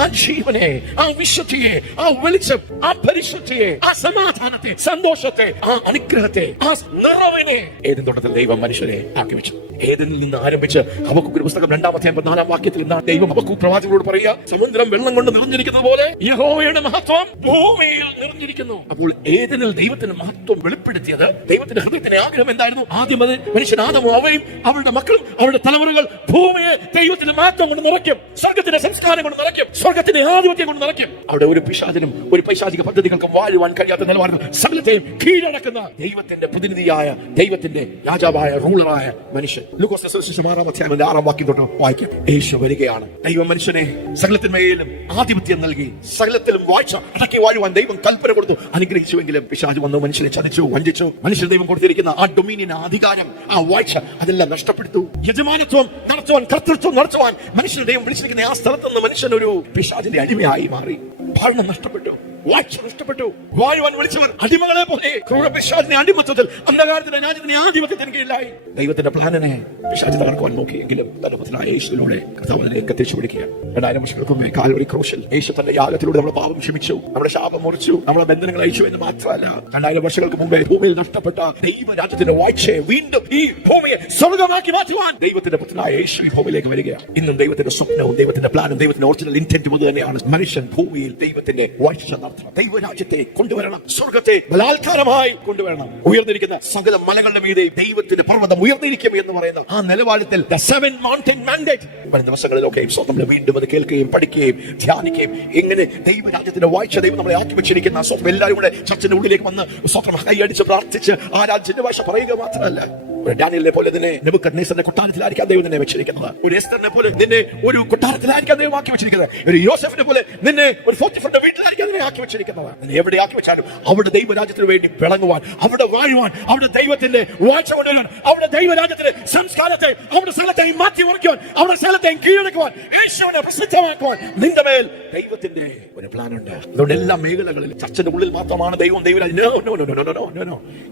ആ ജീവനെ, ആ വിശുദ്ധിയെ, ആ വെളിച്ചം, ആ പരിശുദ്ധിയെ, ആ സമാധാനത്തെ, സന്തോഷത്തെ, ആ അനുഗ്രഹത്തെ, ആ നിറവിനെ ഏദൻ തോട്ടത്തിൽ ദൈവം മനുഷ്യരെ ആക്കി വെച്ചു. ഏദനിൽ നിന്ന് ആരംഭിച്ച് ഹബക്കൂക്കിന്റെ പുസ്തകം 2-ാം അധ്യായം 14-ാം വാക്യത്തിൽ എന്താണ് ദൈവം ഹബക്കൂക്ക് പ്രവാചകനോട് പറയുക? സമുദ്രം വെള്ളം കൊണ്ട് നിറഞ്ഞിരിക്കുന്നത് പോലെ യഹോവയുടെ മഹത്വം ഭൂമിയിൽ നിറഞ്ഞിരിക്കുന്നു. അപ്പോൾ ഏദനിൽ ദൈവത്തിന്റെ മഹത്വം വെളിപ്പെടുത്തിയത്, ദൈവത്തിന്റെ ഹൃദയത്തിന്റെ ആഗ്രഹം എന്തായിരുന്നു? ആദ്യം അത് മനുഷ്യൻ ആദമും അവയും അവരുടെ മക്കളും അവരുടെ തലമുറകൾ ഭൂമിയെ ദൈവത്തിന്റെ മഹത്വം കൊണ്ട് നിറയ്ക്കും, സ്വർഗത്തിന്റെ സംസ്കാരം കൊണ്ട് നിറയ്ക്കും, സ്വർഗത്തിന്റെ ആധിപത്യം കൊണ്ട് നിറയ്ക്കും. അവിടെ ഒരു പിശാചിനും ഒരു പൈശാചിക പദ്ധതികൾക്കും വാഴുവാൻ കഴിയാത്ത നിലവാരത്തിൽ സകലത്തെയും കീഴടക്കുന്ന ദൈവത്തിന്റെ പ്രതിനിധിയായ, ദൈവത്തിന്റെ രാജാവായ, റൂളറായ മനുഷ്യൻ. ലൂക്കോസ് സുവിശേഷം 6-ാം അധ്യായം 6-ാം വാക്യം തൊട്ട് വായിക്കാം. യേശു വരികയാണ്. ദൈവം മനുഷ്യനെ സകലത്തിന്മേലും ആധിപത്യം നൽകി, സകലത്തിലും വാഴ്ച അടക്കി വാഴുവാൻ ദൈവം കൽപ്പന കൊടുത്തു, അനുഗ്രഹിച്ചുവെങ്കിലും പിശാച് വന്നു മനുഷ്യനെ ചതിച്ചു, വഞ്ചിച്ചു. മനുഷ്യൻ ദൈവം കൊടുത്തിരിക്കുന്ന ആ ഡൊമീനിയൻ, അധികാരം, ആ വാഴ്ച അതെല്ലാം നഷ്ടപ്പെടുത്തു. യജമാനത്വം നടത്തുവാൻ, കർത്തൃത്വം നടത്തുവാൻ മനുഷ്യനെ ദൈവം വിളിച്ചിരിക്കുന്ന ആ സ്ഥലത്ത് നിന്ന് മനുഷ്യൻ ഒരു പിശാചിന്റെ അടിമയായി മാറി. ഭരണം നഷ്ടപ്പെട്ടു, വാഴ്ച നഷ്ടപ്പെട്ടു. വാഴുവാൻ വിളിച്ചവർ അടിമകളെ പോലെ ക്രൂരപിശാചിന്റെ അടിമത്തത്തിൽ, അന്ധകാരത്തിന്റെ രാജ്യത്തിന്റെ ആധിപത്യത്തിന് കീഴിലായി. ദൈവത്തിന്റെ പ്ലാനിനെ പിശാച് തകർക്കുവാൻ നോക്കിയെങ്കിലും തന്റെ പുത്രനായ യേശുവിലൂടെ കർത്താവ് അതിലേക്ക് എത്തിച്ചു പിടിക്കുകയാണ്. 2000 വർഷങ്ങൾക്ക് മുമ്പേ കാൽവരി ക്രൂശിൽ യേശു തന്റെ യാഗത്തിലൂടെ നമ്മുടെ പാപം ക്ഷമിച്ചു, നമ്മുടെ ശാപം മുറിച്ചു, നമ്മുടെ ബന്ധനങ്ങൾ അയച്ചു എന്ന് മാത്രമല്ല, 2000 വർഷങ്ങൾക്ക് മുമ്പേ ഭൂമിയിൽ നഷ്ടപ്പെട്ട ദൈവരാജ്യത്തിന്റെ വാഴ്ചയെ വീണ്ടും ഈ ഭൂമിയെ സ്വർഗമാക്കി മാറ്റുവാൻ ദൈവത്തിന്റെ പുത്രനായ യേശു ഈ ഭൂമിയിലേക്ക് വരികയാണ്. ഇന്നും ദൈവത്തിന്റെ സ്വപ്നവും ദൈവത്തിന്റെ പ്ലാനും ദൈവത്തിന്റെ ഒറിജിനൽ ഇന്റന്റും അത് തന്നെയാണ്. മനുഷ്യൻ ഭൂമിയിൽ ദൈവത്തിന്റെ വാഴ്ച നടത്തണം, ദൈവരാജ്യത്തെ കൊണ്ടുവരണം, സ്വർഗത്തെ ബലാത്കാരമായി കൊണ്ടുവരണം. ഉയർന്നിരിക്കുന്ന സകല മലകളുടെ മീതെ ദൈവത്തിന്റെ പർവ്വതം ഉയർന്നിരിക്കും എന്ന് പറയുന്ന ആ നിലവാരത്തിൽ the 7 mountain mandate വരും ദിവസങ്ങളിലൊക്കെ നമ്മൾ വീണ്ടും അത് കേൾക്കുകയും പഠിക്കുകയും ധ്യാനിക്കുകയും എങ്ങനെ ദൈവരാജ്യത്തിന്റെ വാഴ്ച ദൈവം നമ്മളെ ആക്കി വെച്ചിരിക്കുന്ന സ്വപ്നം എല്ലാവരും കൂടെ ചർച്ചിന്റെ ഉള്ളിലേക്ക് വന്ന് സ്വപ്നം കൈയടിച്ച് പ്രാർത്ഥിച്ച് ആരാധ്യന്റെ ഭാഷ പറയുക മാത്രമല്ല, ഒരു ഡാനിയലിനെ പോലെ നിന്നെ നെബൂഖദ്നേസറിന്റെ കൊട്ടാരത്തിലായിരിക്കാം ദൈവം നിന്നെ വെച്ചിരിക്കുന്നത്. ഒരു എസ്തറിനെ പോലെ നിന്നെ ഒരു കൊട്ടാരത്തിലായിരിക്കാം ദൈവം ആക്കി വെച്ചിരിക്കുന്നത്. ഒരു യോസെഫിനെ പോലെ നിന്നെ ഒരു പോത്തിഫറിന്റെ വീട്ടിലായിരിക്കാം നിന്നെ ആക്കി വെച്ചിരിക്കുന്നത്. നിന്നെ എവിടെ ആക്കി വെച്ചാലും അവിടെ ദൈവരാജ്യത്തിന് വേണ്ടി വിളങ്ങുവാൻ, അവിടെ വാഴുവാൻ, അവിടെ ദൈവത്തിന്റെ വാഴ്ച കൊണ്ടുവരാൻ, അവിടെ ദൈവരാജ്യത്തിന്റെ സംസ്കാരത്തെ, അവിടെ സ്ഥലത്തെയും മാറ്റി മറിക്കുവാൻ, അവിടെ സ്ഥലത്തെയും കീഴടക്കുവാൻ, യേശുവിനെ പ്രസിദ്ധമാക്കുവാൻ നിന്റെ മേൽ ദൈവത്തിന്റെ ഒരു പ്ലാൻ ഉണ്ട്. അതുകൊണ്ട് എല്ലാ മേഖലകളിലും ചർച്ചിന്റെ ഉള്ളിൽ മാത്രമാണ് ദൈവം ദൈവരാജ്യം.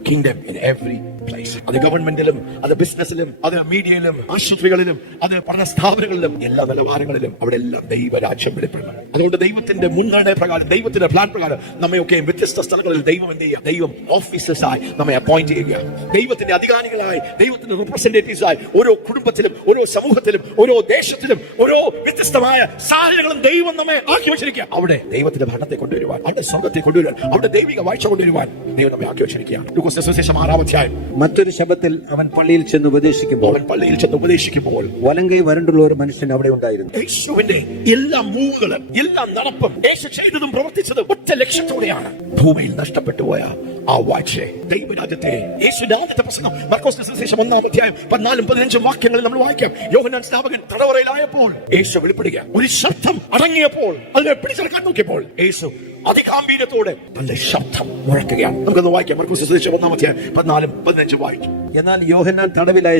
Kingdom in every place. അത് ഗവൺമെന്റിലും, അത് ബിസിനസ്സിലും, അത് മീഡിയയിലും, ആശുപത്രികളിലും, അത് പഠന സ്ഥാപനങ്ങളിലും, എല്ലാ നിലവാരങ്ങളിലും അവിടെ എല്ലാം ദൈവരാജ്യം വെളിപ്പെടണം. അതുകൊണ്ട് ദൈവത്തിന്റെ മുൻഗണന പ്രകാരം, ദൈവത്തിന്റെ പ്ലാൻ പ്രകാരം നമ്മയൊക്കെ വ്യത്യസ്ത സ്ഥലങ്ങളിൽ ദൈവം എന്ത് ചെയ്യുക? ദൈവം ഓഫീസേഴ്സായി നമ്മെ അപ്പോയിന്റ് ചെയ്യുക. ദൈവത്തിന്റെ അധികാരികളായി, ദൈവത്തിന്റെ റിപ്രസെന്റേറ്റീവ്സ് ആയി ഓരോ കുടുംബത്തിലും, ഓരോ സമൂഹത്തിലും, ഓരോ ദേശത്തിലും, ഓരോ വ്യത്യസ്തമായ സാഹചര്യങ്ങളും ദൈവം നമ്മെ ആക്കി വെച്ചിരിക്കുക. അവിടെ ദൈവത്തിന്റെ ഭരണത്തെ കൊണ്ടുവരുവാൻ, അവിടെ സ്വർഗത്തെ കൊണ്ടുവരുവാൻ, അവിടെ ദൈവിക വാഴ്ച കൊണ്ടുവരുവാൻ ദൈവം നമ്മെ ആക്കി വെച്ചിരിക്കുകയാണ്. ലൂക്കോസ് സുവിശേഷം 6-ാം അധ്യായം. മറ്റൊരു ശബ്ദത്തിൽ അവൻ പള്ളിയിൽ ചെന്ന് ഉപദേശിക്കുമ്പോൾ വലങ്കൈ വരണ്ടുള്ള ഒരു മനുഷ്യൻ അവിടെ ഉണ്ടായിരുന്നു. യേശുവിന്റെ എല്ലാ മൂവുകളും, എല്ലാ നടപ്പും, യേശു ചെയ്തതും പ്രവർത്തിച്ചതും ഒറ്റ ലക്ഷ്യത്തോടെയാണ്. ഭൂമിയിൽ നഷ്ടപ്പെട്ടു പോയ ആ വാഴ്ചയെ, ദൈവരാജ്യത്തെ, യേശുവിന്റെ ആദ്യത്തെ പ്രസംഗം മർക്കോസിന്റെ സുവിശേഷം 1-ാം അധ്യായം 14-15 വാക്യങ്ങളിൽ നമ്മൾ വായിക്കാം. യോഹന്നാൻ സ്നാപകൻ തടവറയിലായപ്പോൾ യേശു വെളിപ്പെടുക. ഒരു ശബ്ദം അടങ്ങിയപ്പോൾ അതിനെ പിടിച്ചെടുക്കാൻ നോക്കിയപ്പോൾ യേശു അതിഗാംഭീര്യത്തോടെ തന്റെ ശബ്ദം മുഴക്കുകയാണ്. നമുക്കൊന്ന് വായിക്കാം. മർക്കോസിന്റെ സുവിശേഷം 1-ാം അധ്യായം 14-15 വായിക്കും. എന്നാൽ യോഹന്നാൻ തടവിലായ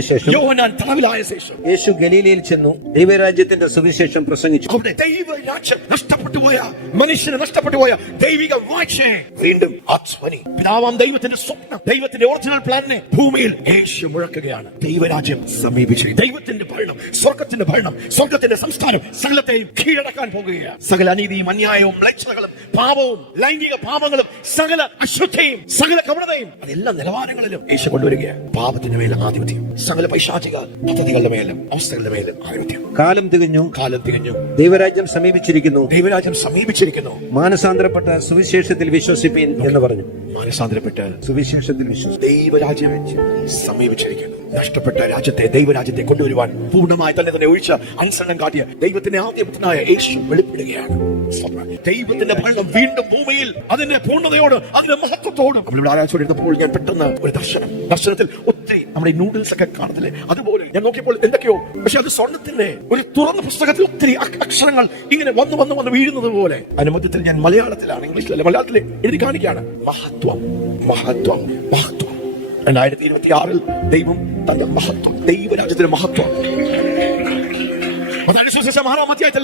ശേഷം യേശു ഗലീലയിൽ ചെന്നു ദൈവരാജ്യത്തിന്റെ സുവിശേഷം പ്രസംഗിച്ചു. അവിടെ ദൈവരാജ്യം നഷ്ടപ്പെട്ടു പോയ, മനുഷ്യന് നഷ്ടപ്പെട്ടു പോയ ദൈവിക വാഴ്ചയെ വീണ്ടും ആത്മനി പിതാവാം ദൈവത്തിന്റെ സ്വപ്നം, ദൈവത്തിന്റെ ഒറിജിനൽ പ്ലാനിനെ ഭൂമിയിൽ യേശു മുഴക്കുകയാണ്. ദൈവരാജ്യം സമീപിച്ചു. ദൈവത്തിന്റെ ഭരണം, സ്വർഗത്തിന്റെ ഭരണം, സ്വർഗത്തിന്റെ സംസ്ഥാനം സകലത്തെയും കീഴടക്കാൻ പോകുകയാണ്. സകല അനീതിയും, അന്യായവും, മ്ലേച്ഛതകളും, പാപവും ലൈംഗിക പാപങ്ങളും സകല അശുദ്ധിയും സകല കപടതയും അതെല്ലാ നിലവാരങ്ങളിലും യേശു കൊണ്ടുവരികയാണ്. പാപത്തിന്റെ മേലും ആധിപത്യം, സകല പൈശാചിക പദ്ധതികളുടെ മേലും അവസ്ഥകളുടെ മേലും ആധിപത്യം. കാലം തികഞ്ഞു, കാലം തികഞ്ഞു, ദൈവരാജ്യം സമീപിച്ചിരിക്കുന്നു, ദൈവരാജ്യം സമീപിച്ചിരിക്കുന്നു. മാനസാന്തരപ്പെട്ട സുവിശേഷത്തിൽ വിശ്വസിപ്പീൻ എന്ന് പറഞ്ഞു. മാനസാന്തരപ്പെട്ട് സുവിശേഷത്തിൽ വിശ്വസിച്ചു. ദൈവരാജ്യം സമീപിച്ചിരിക്കുന്നു. നഷ്ടപ്പെട്ട രാജ്യത്തെ ദൈവരാജ്യത്തെ കൊണ്ടുവരുവാൻ പൂർണ്ണമായി തന്നെ ഒഴിച്ച അനുസരണം കാട്ടിയ ദൈവത്തിന്റെ ആദ്യപുത്രനായ യേശു വെളിപ്പെടുകയാണ്. ദൈവത്തിന്റെ ഭരണം വീണ്ടും ഭൂമിയിൽ അതിന്റെ പൂർണ്ണതയോട് അതിന്റെ മഹത്വത്തോടും. നമ്മളിവിടെ ആരാധിച്ചോണ്ടിരുന്നപ്പോൾ ഞാൻ പെട്ടെന്ന് ഒരു ദർശനത്തിൽ ഒത്തിരി നമ്മുടെ നൂഡിൽസ് ഒക്കെ കാണത്തില്ലേ, അതുപോലെ ഞാൻ നോക്കിയപ്പോൾ എന്തൊക്കെയോ, പക്ഷെ അത് സ്വർണ്ണത്തിന്റെ ഒരു തുറന്ന പുസ്തകത്തിൽ ഒത്തിരി അക്ഷരങ്ങൾ ഇങ്ങനെ വന്ന് വീഴുന്നത് പോലെ. അതിന്റെ മധ്യത്തിൽ ഞാൻ മലയാളത്തിലാണ്, ഇംഗ്ലീഷിലല്ല, മലയാളത്തിൽ എഴുതി കാണിക്കുകയാണ്. മഹത്വം, മഹത്വം, മഹത്വം. 2026 ദൈവം തന്റെ മഹത്വം, ദൈവരാജ്യത്തിന്റെ മഹത്വം.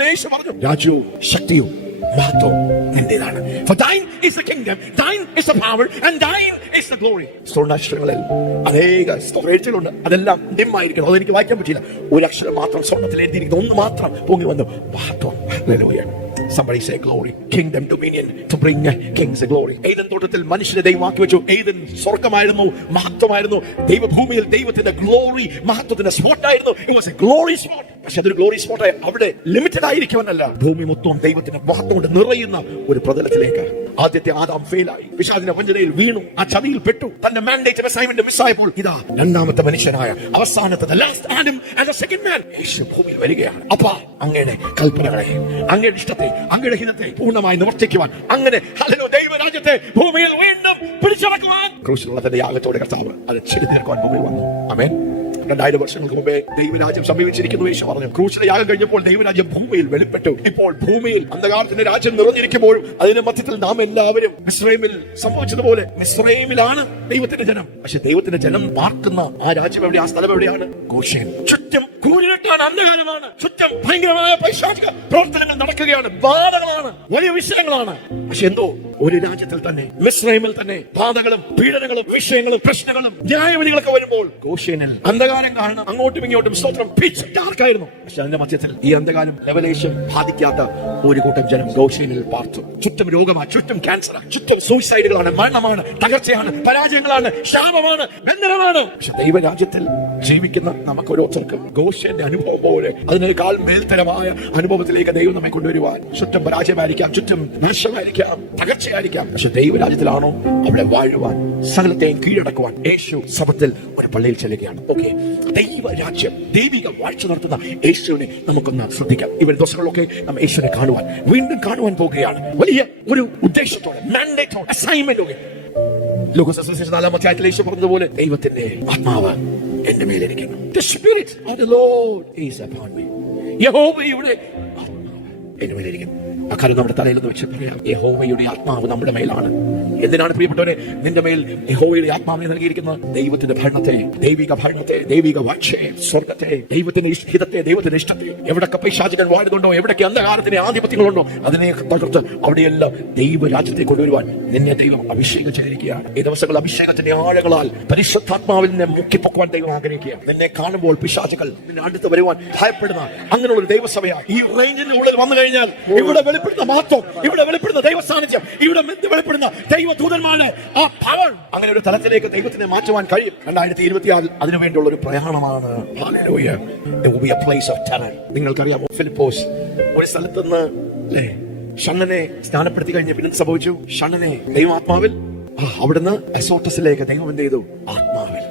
യേശു പറഞ്ഞു, രാജ്യവും ശക്തിയും മഹത്വം എന്റേതാണ്. For thine is the kingdom, thine is the power, and thine is the glory. സ്വർണ്ണാക്ഷരങ്ങളിൽ അനേക എഴുത്തുകളുണ്ട്, അതെല്ലാം ഡിമ്മായിരിക്കണം, അതെനിക്ക് വായിക്കാൻ പറ്റില്ല. ഒരു അക്ഷരം മാത്രം സ്വർണ്ണത്തിൽ എഴുതിയിരിക്കുന്നു, ഒന്ന് മാത്രം പൊങ്ങി വന്നു, മഹത്വം. Hallelujah. Somebody say glory. Kingdom, dominion, to bring kings glory. Eden തോട്ടത്തിൽ മനുഷ്യനെ ദൈവം ആക്കി വെച്ചു. ഏദൻ സ്വർഗ്ഗമായിരുന്നു, മഹത്വമായിരുന്നു. ദൈവഭൂമിയിൽ ദൈവത്തിന്റെ ഗ്ലോറി, മഹത്വത്തിന്റെ സ്പോട്ടായിരുന്നു. It was a glory spot. പക്ഷെ അതൊരു ഗ്ലോറി സ്പോട്ടായി അവിടെ ലിമിറ്റഡ് ആയിരിക്കുവാനല്ല, ഭൂമി മൊത്തം ദൈവത്തിന്റെ മഹത്വം കൊണ്ട് നിറയുന്ന ഒരു പ്രതലത്തിലേക്ക്. ആദ്യത്തെ ആദാം ഫെയിലായി, പിശാചിന്റെ വഞ്ചനയിൽ വീണു, ആ ചതിയിൽ പെട്ടു, തന്റെ മാൻഡേറ്റ് അസൈൻമെന്റ് മിസ്സായപ്പോൾ ഇതാ രണ്ടാമത്തെ മനുഷ്യനായ അവസാനത്തെ the last Adam and the second man യേശു ഭൂമിയിൽ വരികയാണ്. അപ്പാ അങ്ങയുടെ കൽപ്പനകളെ, അങ്ങയുടെ ഇഷ്ടത്തെ, അങ്ങയുടെ ഹിതത്തെ പൂർണ്ണമായി നിവർത്തിക്കുവാൻ, അങ്ങനെ ഹല്ലേലൂയ ദൈവരാജ്യത്തെ ഭൂമിയിൽ വീണ്ടും പിടിച്ചടക്കുവാൻ ക്രൂശിലുള്ള തന്റെ യാഗത്തോടെ കർത്താവ് അത് ചെയ്തു തീർക്കുവാൻ ഭൂമിയിൽ വന്നു. ആമേൻ. 2000 വർഷങ്ങൾക്ക് മുമ്പേ ദൈവരാജ്യം സമീപിച്ചിരിക്കുന്നു യേശു പറഞ്ഞു. ക്രൂശിലെ യാഗം കഴിഞ്ഞപ്പോൾ ദൈവരാജ്യം ഭൂമിയിൽ വെളിപ്പെട്ടു. ഇപ്പോൾ ഭൂമിയിൽ അന്ധകാരത്തിന്റെ രാജ്യം നിറഞ്ഞിരിക്കുമ്പോഴും അതിന്റെ മധ്യത്തിൽ നാം എല്ലാവരും മിസ്രൈമിൽ സംഭവിച്ചതുപോലെ മിസ്രൈമിലാണ് ദൈവത്തിന്റെ ജനം. പക്ഷെ ദൈവത്തിന്റെ ജനം പാർക്കുന്ന ആ രാജ്യം എവിടെ, ആ സ്ഥലം എവിടെയാണ്? ഗോഷേൻ. ചുറ്റും കൂരിട്ടാണ്, അന്ധകാരമാണ്, ചുറ്റും ഭയങ്കരമായ പൈശാചിക പ്രവർത്തനങ്ങൾ നടക്കുകയാണ്, ബാധകളാണ്, വലിയ വിഷയങ്ങളാണ്. പക്ഷെ എന്തോ ഒരു രാജ്യത്തിൽ തന്നെ, മിസ്രൈമിൽ തന്നെ ബാധകളും പീഡനങ്ങളും വിഷയങ്ങളും പ്രശ്നങ്ങളും ന്യായവിധികളൊക്കെ വരുമ്പോൾ ഗോഷേനിൽ അന്ധകാരം കാണണം, അങ്ങോട്ടും ഇങ്ങോട്ടും സ്തോത്രം പിച്ച് ഡാർക്കായിരുന്നു. പക്ഷെ അതിന്റെ മധ്യത്തിൽ ഈ അന്ധകാരം ലെവലേഷൻ ബാധിക്കാത്ത ഒരു കൂട്ടം ജനം ഗോഷേനിൽ പാർത്തു. ചുറ്റും രോഗമാണ്, ചുറ്റും ക്യാൻസറാണ്, ചുറ്റും സൂയിസൈഡുകളാണ്, മരണമാണ്, തകർച്ചയാണ്, പരാജയങ്ങളാണ്, ശാപമാണ്, ബന്ധനമാണ്. പക്ഷെ ദൈവരാജ്യത്തിൽ ജീവിക്കുന്ന നമുക്ക് ഓരോരുത്തർക്കും ഗോഷേന്റെ അനുഭവം പോലെ അതിനേക്കാൾ മേൽത്തരമായ അനുഭവത്തിലേക്ക് ദൈവം നമ്മെ കൊണ്ടുവരുവാൻ. ചുറ്റും പരാജയമായിരിക്കാം, ചുറ്റും നാശമായിരിക്കാം, തകർച്ചയായിരിക്കാം, പക്ഷെ ദൈവരാജ്യത്തിലാണോ അവിടെ വാഴുവാൻ, സകലത്തെയും കീഴടക്കുവാൻ യേശു സഭത്തിൽ ഒരു പള്ളിയിൽ ചെല്ലുകയാണ്. ഓക്കെ, ദൈവരാജ്യം, ദൈവിക വാഴ്ച നടത്തുന്ന യേശുവിനെ നമുക്കൊന്ന് ശ്രദ്ധിക്കാം. ഈ ദിവസങ്ങളിലൊക്കെ നാം യേശുവിനെ കാണുവാൻ, വീണ്ടും കാണുവാൻ പോകുകയാണ്. വലിയ ഒരു ഉദ്ദേശത്തോടെ, മാൻഡേറ്റോടെ, അസൈൻമെന്റോടെ. ലൂക്കോസ് സുവിശേഷം 4-ാം അധ്യായത്തിൽ യേശു പറഞ്ഞതുപോലെ ദൈവത്തിന്റെ ആത്മാവ് എന്റെ മേലിരിക്കുന്നു. The spirit of the Lord is upon me. യഹോവയുടെ ആത്മാവ് എന്റെ മേലിരിക്കുന്നു. അക്കാര്യം നമ്മുടെ തലയിൽ നിന്ന് വെച്ച് പറയാം, യഹോവയുടെ ആത്മാവ് നമ്മുടെ മേലാണ്. എന്തിനാണ് പ്രിയപ്പെട്ടവരെ നിന്റെ മേൽ യഹോവയുടെ ആത്മാവിനെ നൽകിയിരിക്കുന്നത്? ദൈവത്തിന്റെ ഭരണത്തെ, ദൈവിക ഭരണത്തെ, ദൈവിക വാഴ്ചയെ, സ്വർഗത്തെ, ദൈവത്തിന്റെ ഹിതത്തെ, ദൈവത്തിന്റെ ഇഷ്ടത്തെ. എവിടൊക്കെ പൈശാചികൻ വാഴുന്നുണ്ടോ, എവിടൊക്കെ അന്ധകാരത്തിന്റെ ആധിപത്യങ്ങളുണ്ടോ, അതിനെ തകർത്ത് അവിടെയെല്ലാം ദൈവരാജ്യത്തെ കൊണ്ടുവരുവാൻ നിന്നെ ദൈവം അഭിഷേകം ചെയ്തിരിക്കുകയാണ്. ഈ ദിവസങ്ങൾ അഭിഷേകത്തിന്റെ ആഴകളാൽ പരിശുദ്ധാത്മാവിൽ നിന്നെ മുക്കിപ്പൊക്കുവാൻ ദൈവം ആഗ്രഹിക്കുക. നിന്നെ കാണുമ്പോൾ പിശാചുകൾ നിന്നെ അടുത്ത് വരുവാൻ ഭയപ്പെടുന്ന അങ്ങനെയുള്ള ഒരു ദൈവസഭയാണ്. ഈ റേഞ്ചിന്റെ ഉള്ളിൽ വന്നു കഴിഞ്ഞാൽ ഇവിടെ വെളിപ്പെടുന്ന മഹത്വം, ഇവിടെ വെളിപ്പെടുന്ന ദൈവ സാന്നിധ്യം, ഇവിടെ വെളിപ്പെടുന്ന ദൈവദൂതന്മാര്, ആ പവർ, അങ്ങനെ ഒരു തലത്തിലേക്ക് ദൈവത്തിനെ മാറ്റുവാൻ കഴിയും. 2026 അതിനുവേണ്ടിയുള്ള ഒരു പ്രയാണമാണ്. Hallelujah. There will be a place of terror. നിങ്ങൾക്കറിയാമോ, ഫിലിപ്പോസ് ഒരു സ്ഥലത്ത് നിന്ന് അല്ലേ ഷണ്ണനെ സ്നാനപ്പെടുത്തി കഴിഞ്ഞ് പിന്നെ സംഭവിച്ചു? ഷണ്ണനെ ദൈവാത്മാവിൽ അവിടുന്ന് അസോട്ടസിലേക്ക് ദൈവം എന്ത് ചെയ്തു? ആത്മാവിൽ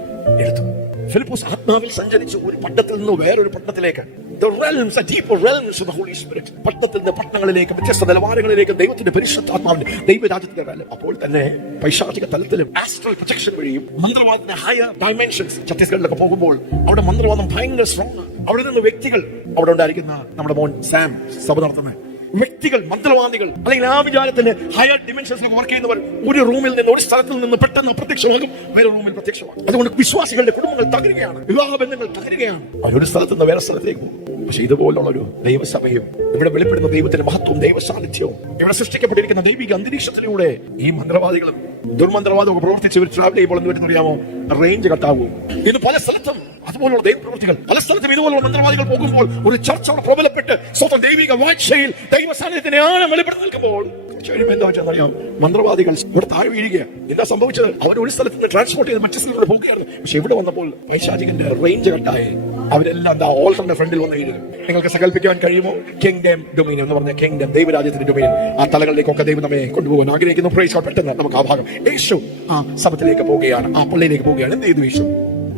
എടുത്തു. ഫിലിപ്പോസ് ആത്മാവിൽ സഞ്ചരിച്ചു ഒരു പട്ടണത്തിൽ നിന്ന് വേറൊരു പട്ടണത്തിലേക്ക്. The realms, the deeper realms of the Holy Spirit. പട്ടണത്തിൽ നിന്ന് പട്ടണങ്ങളിലേക്ക്, വ്യത്യസ്ത നിലവാരങ്ങളിലേക്ക് ദൈവത്തിന്റെ പരിശുദ്ധാത്മാവിന്റെ ദൈവരാജ്യത്തിന്റെ കാലം. അപ്പോൾ തന്നെ പൈശാചിക തലത്തിലും ആസ്ട്രൽ പ്രൊജക്ഷൻ വഴിയും മന്ത്രവാദത്തിന്റെ ഹയർ ഡയമെൻഷൻസ്. ഛത്തീസ്ഗഡിലൊക്കെ പോകുമ്പോൾ അവിടെ മന്ത്രവാദം ഭയങ്കര സ്ട്രോങ്. അവിടെ നിന്ന് വ്യക്തികൾ, അവിടെ ഉണ്ടായിരിക്കുന്ന നമ്മുടെ മോൻ സാം സഭ നടത്തുന്ന വ്യക്തികൾ, മന്ത്രവാദികൾ, അല്ലെങ്കിൽ ആ വിചാരത്തിന്റെ ഹയർ ഡിമെൻഷൻസിൽ വർക്ക് ചെയ്യുന്നവർ ഒരു റൂമിൽ നിന്ന്, ഒരു സ്ഥലത്തിൽ നിന്ന് പെട്ടെന്ന് അപ്രത്യക്ഷമാകും, വേറെ റൂമിൽ പ്രത്യക്ഷമാകും. അതുകൊണ്ട് വിശ്വാസികളുടെ കുടുംബങ്ങൾ തകരുകയാണ്, വിവാഹ ബന്ധങ്ങൾ തകരുകയാണ്. ഒരു സ്ഥലത്ത് നിന്ന് വേറെ സ്ഥലത്തേക്ക് പോകും. പക്ഷെ ഇതുപോലുള്ള ഒരു ദൈവസഭയും ഇവിടെ വെളിപ്പെടുന്ന ദൈവത്തിന്റെ മഹത്വവും ദൈവ സാന്നിധ്യവും ഇവിടെ സൃഷ്ടിക്കപ്പെട്ടിരിക്കുന്ന ദൈവിക അന്തരീക്ഷത്തിലൂടെ ഈ മന്ത്രവാദികളും ദുർമന്ത്രവാദവും പ്രവർത്തിച്ച് ഇവർ ട്രാവൽ ചെയ്യുമ്പോൾ എന്ന് പറ്റുന്നറിയാമോ? റേഞ്ച് കട്ടാവും. ഇത് പല സ്ഥലത്തും അതുപോലുള്ള ദൈവപ്രവൃത്തികൾ, പല സ്ഥലത്തും ഇതുപോലുള്ള മന്ത്രവാദികൾ പോകുമ്പോൾ ഒരു ചർച്ച പ്രബലപ്പെട്ട് സ്വന്തം ദൈവിക വാഴ്ചയിൽ ദൈവ സാന്നിധ്യത്തിനെ ആഴം വെളിപ്പെടുത്തി നിൽക്കുമ്പോൾ കഴിയുമ്പോൾ എന്താ വെച്ചാൽ മന്ത്രവാദികൾ ഇവിടെ താഴെ വീഴുകയാണ്. എന്താ സംഭവിച്ചത്? അവർ ഒരു സ്ഥലത്ത് നിന്ന് ട്രാൻസ്പോർട്ട് ചെയ്ത് മറ്റു സ്ഥലങ്ങളിൽ പോകുകയാണ്. പക്ഷെ ഇവിടെ വന്നപ്പോൾ പൈശാചികന്റെ റേഞ്ച് കട്ടായി. അവരെല്ലാം എന്താ ഓൾട്ടറിന്റെ ഫ്രണ്ടിൽ വന്ന് എഴുതും. നിങ്ങൾക്ക് സങ്കല്പിക്കാൻ കഴിയുമോ? കിങ്ഡം ഡൊമിനിയൻ എന്ന് പറഞ്ഞ കിങ്ഡം, ദൈവരാജ്യത്തിന്റെ ഡൊമിനിയൻ. ആ തലങ്ങളിലേക്കൊക്കെ ദൈവം നമ്മെ കൊണ്ടുപോകാൻ ആഗ്രഹിക്കുന്നു. Praise God. പെട്ടെന്ന് നമുക്ക് ആ ഭാഗം. യേശു ആ സഭത്തിലേക്ക് പോവുകയാണ്, ആ പള്ളിയിലേക്ക് പോവുകയാണ്. എന്ത് ചെയ്തു യേശു?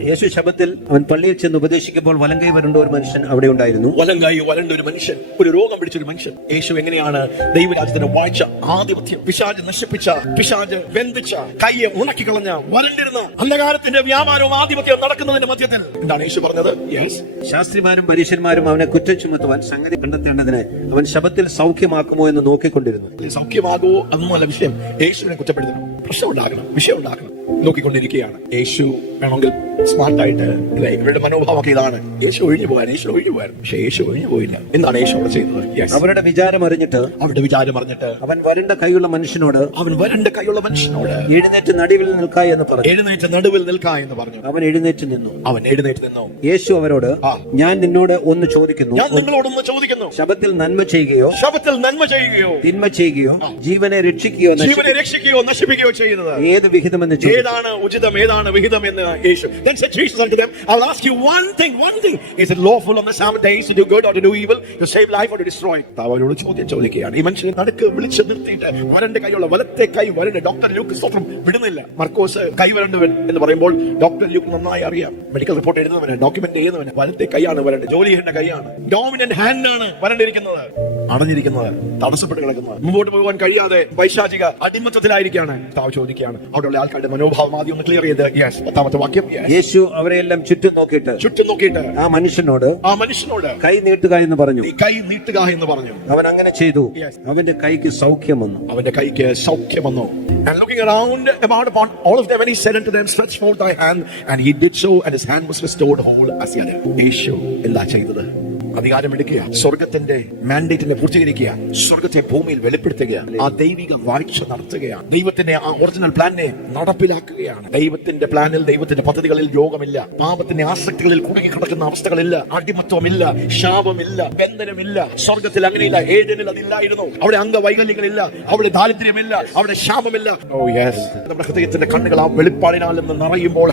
യേശു ശബ്ദത്തിൽ അവൻ പള്ളിയിൽ ചെന്ന് ഉപദേശിക്കുമ്പോൾ വലങ്കൈ വരണ്ട ഒരു മനുഷ്യൻ അവിടെ ഉണ്ടായിരുന്നു. വലങ്കായി വരണ്ട ഒരു മനുഷ്യൻ, ഒരു രോഗം പിടിച്ചൊരു മനുഷ്യൻ. യേശു എങ്ങനെയാണ് ദൈവരാജ്യത്തിന്റെ വാഴ്ച, ആധിപത്യം, പിശാച് നശിപ്പിച്ച, പിശാച് ബന്ധിച്ച, കയ്യെ ഉണക്കിക്കളഞ്ഞ, വരണ്ടിരുന്ന അന്ധകാരത്തിന്റെ വ്യാപാരവും ആധിപത്യവും നടക്കുന്നതിന്റെ മധ്യത്തിൽ എന്താണ് യേശു പറഞ്ഞത്? യെസ്. ശാസ്ത്രിമാരും പരീശന്മാരും അവനെ കുറ്റം ചുമത്തുവാൻ സംഗതി കണ്ടെത്തേണ്ടതിന് അവൻ ശബ്ദത്തിൽ സൗഖ്യമാക്കുമോ എന്ന് നോക്കിക്കൊണ്ടിരുന്നു. സൗഖ്യമാകുമോ അതൊന്നുമല്ല വിഷയം. യേശുവിനെ കുറ്റപ്പെടുത്തണം, പ്രശ്നം ഉണ്ടാക്കണം, വിഷയം ഉണ്ടാക്കണം, നോക്കിക്കൊണ്ടിരിക്കുകയാണ്. യേശു വേണമെങ്കിൽ സ്മാർട്ടായിട്ട് ഇവരുടെ മനോഭാവമൊക്കെ ഇതാണ്, യേശു ഒഴിഞ്ഞു പോകാൻ, യേശു ഒഴിഞ്ഞു പോകാൻ. പക്ഷെ യേശു ഒഴിഞ്ഞു പോയില്ല. എന്താണ് യേശു അവിടെ ചെയ്തത്? അവരുടെ വിചാരം അറിഞ്ഞിട്ട് അവൻ വരണ്ട കൈയുള്ള മനുഷ്യനോട് എഴുന്നേറ്റ് നടുവിൽ നിൽക്ക എന്ന് പറഞ്ഞു. എഴുന്നേറ്റ് നടുവിൽ നിൽക്ക എന്ന് പറഞ്ഞു. അവൻ എഴുന്നേറ്റ് നിന്നു. യേശു അവരോട്, ഞാൻ നിന്നോട് ഒന്ന് ചോദിക്കുന്നു, ഞാൻ നിങ്ങളോടൊന്ന് ചോദിക്കുന്നു, ശബ്ദത്തിൽ നന്മ ചെയ്യുകയോ തിന്മ ചെയ്യുകയോ ജീവനെ രക്ഷിക്കുകയോ നശിപ്പിക്കുകയോ ചെയ്യുന്നത് ഏത് വിഹിതമെന്ന് ചോദിച്ചു. ഏതാണ് ഉചിതം, ഏതാണ് വിഹിതം എന്ന് യേശു. Then said Jesus unto them, I will ask you one thing. Is it lawful on the Sabbath days to do good or to do evil, to save life or to destroy? അവരോട് ചോദ്യം ചോദിക്കുകയാണ്. ഈ മനുഷ്യനെ നടുക്ക് വിളിച്ച് നിർത്തിയിട്ട് വരണ്ട കൈയുള്ള വലത്തെ കൈ വരണ്ട. ഡോക്ടർ ലൂക്ക് സ്വത്രം വിടുന്നില്ല. മർക്കോസ് കൈ വരണ്ടവൻ എന്ന് പറയുമ്പോൾ ഡോക്ടർ ലൂക്ക് നന്നായി അറിയാം. മെഡിക്കൽ റിപ്പോർട്ട് എഴുതുന്നവന്, ഡോക്യുമെന്റ് ചെയ്യുന്നവന് വലത്തെ കൈയാണ് വരണ്ട. ജോലി ചെയ്യേണ്ട കൈയാണ്, ഡോമിനന്റ് ഹാൻഡാണ് വരണ്ടിരിക്കുന്നത്, അടഞ്ഞിരിക്കുന്നത്, തടസ്സപ്പെട്ട് കിടക്കുന്നത്, മുമ്പോട്ട് പോകാൻ കഴിയാതെ പൈശാചിക അടിമത്തത്തിലായിരിക്കുകയാണ്. താവ് ചോദിക്കുകയാണ്. അവിടെയുള്ള ആൾക്കാരുടെ മനോഭാവം ആദ്യം ഒന്ന് ക്ലിയർ ചെയ്ത്. പത്താമത്തെ വാക്യം. യേശു അവരെല്ലാം ചുറ്റും നോക്കിയിട്ട് ആ മനുഷ്യനോട് കൈ നീട്ടുക എന്ന് പറഞ്ഞു. കൈ നീട്ടുക എന്ന് പറഞ്ഞു. അവൻ അങ്ങനെ ചെയ്തു. അവന്റെ കൈക്ക് സൗഖ്യം വന്നു. And looking around about upon all of them, and he said unto them, stretch forth thy hand, and he did so, and his hand was restored whole as the other. യേശു എല്ലാ ചെയ്തത് അധികാരമെടുക്കുക, സ്വർഗത്തിന്റെ മാൻഡേറ്റിനെ പൂർത്തീകരിക്കുക, സ്വർഗത്തെ ഭൂമിയിൽ വെളിപ്പെടുത്തുകയാണ്, ആ ദൈവിക വാഴ്ച നടത്തുകയാണ്, ദൈവത്തിന്റെ ആ ഒറിജിനൽ പ്ലാനിനെ നടപ്പിലാക്കുകയാണ്. ദൈവത്തിന്റെ പ്ലാനിൽ, ദൈവത്തിന്റെ പദ്ധതികളിൽ രോഗമില്ല, പാപത്തിന്റെ ആസക്തികളിൽ കുടുങ്ങി കിടക്കുന്ന അവസ്ഥകളില്ല, അടിമത്വമില്ല, ശാപമില്ല, ബന്ധനമില്ല. സ്വർഗത്തിൽ അങ്ങനെയില്ല. ഏദനിൽ അതില്ലായിരുന്നു. അവിടെ അംഗവൈകല്യങ്ങളില്ല, അവിടെ ദാരിദ്ര്യമില്ല, അവിടെ ശാപമില്ല. നമ്മുടെ ഹൃദയത്തിന്റെ കണ്ണുകൾ ആ വെളിപ്പാടിനാൽ നിന്ന് നിറയുമ്പോൾ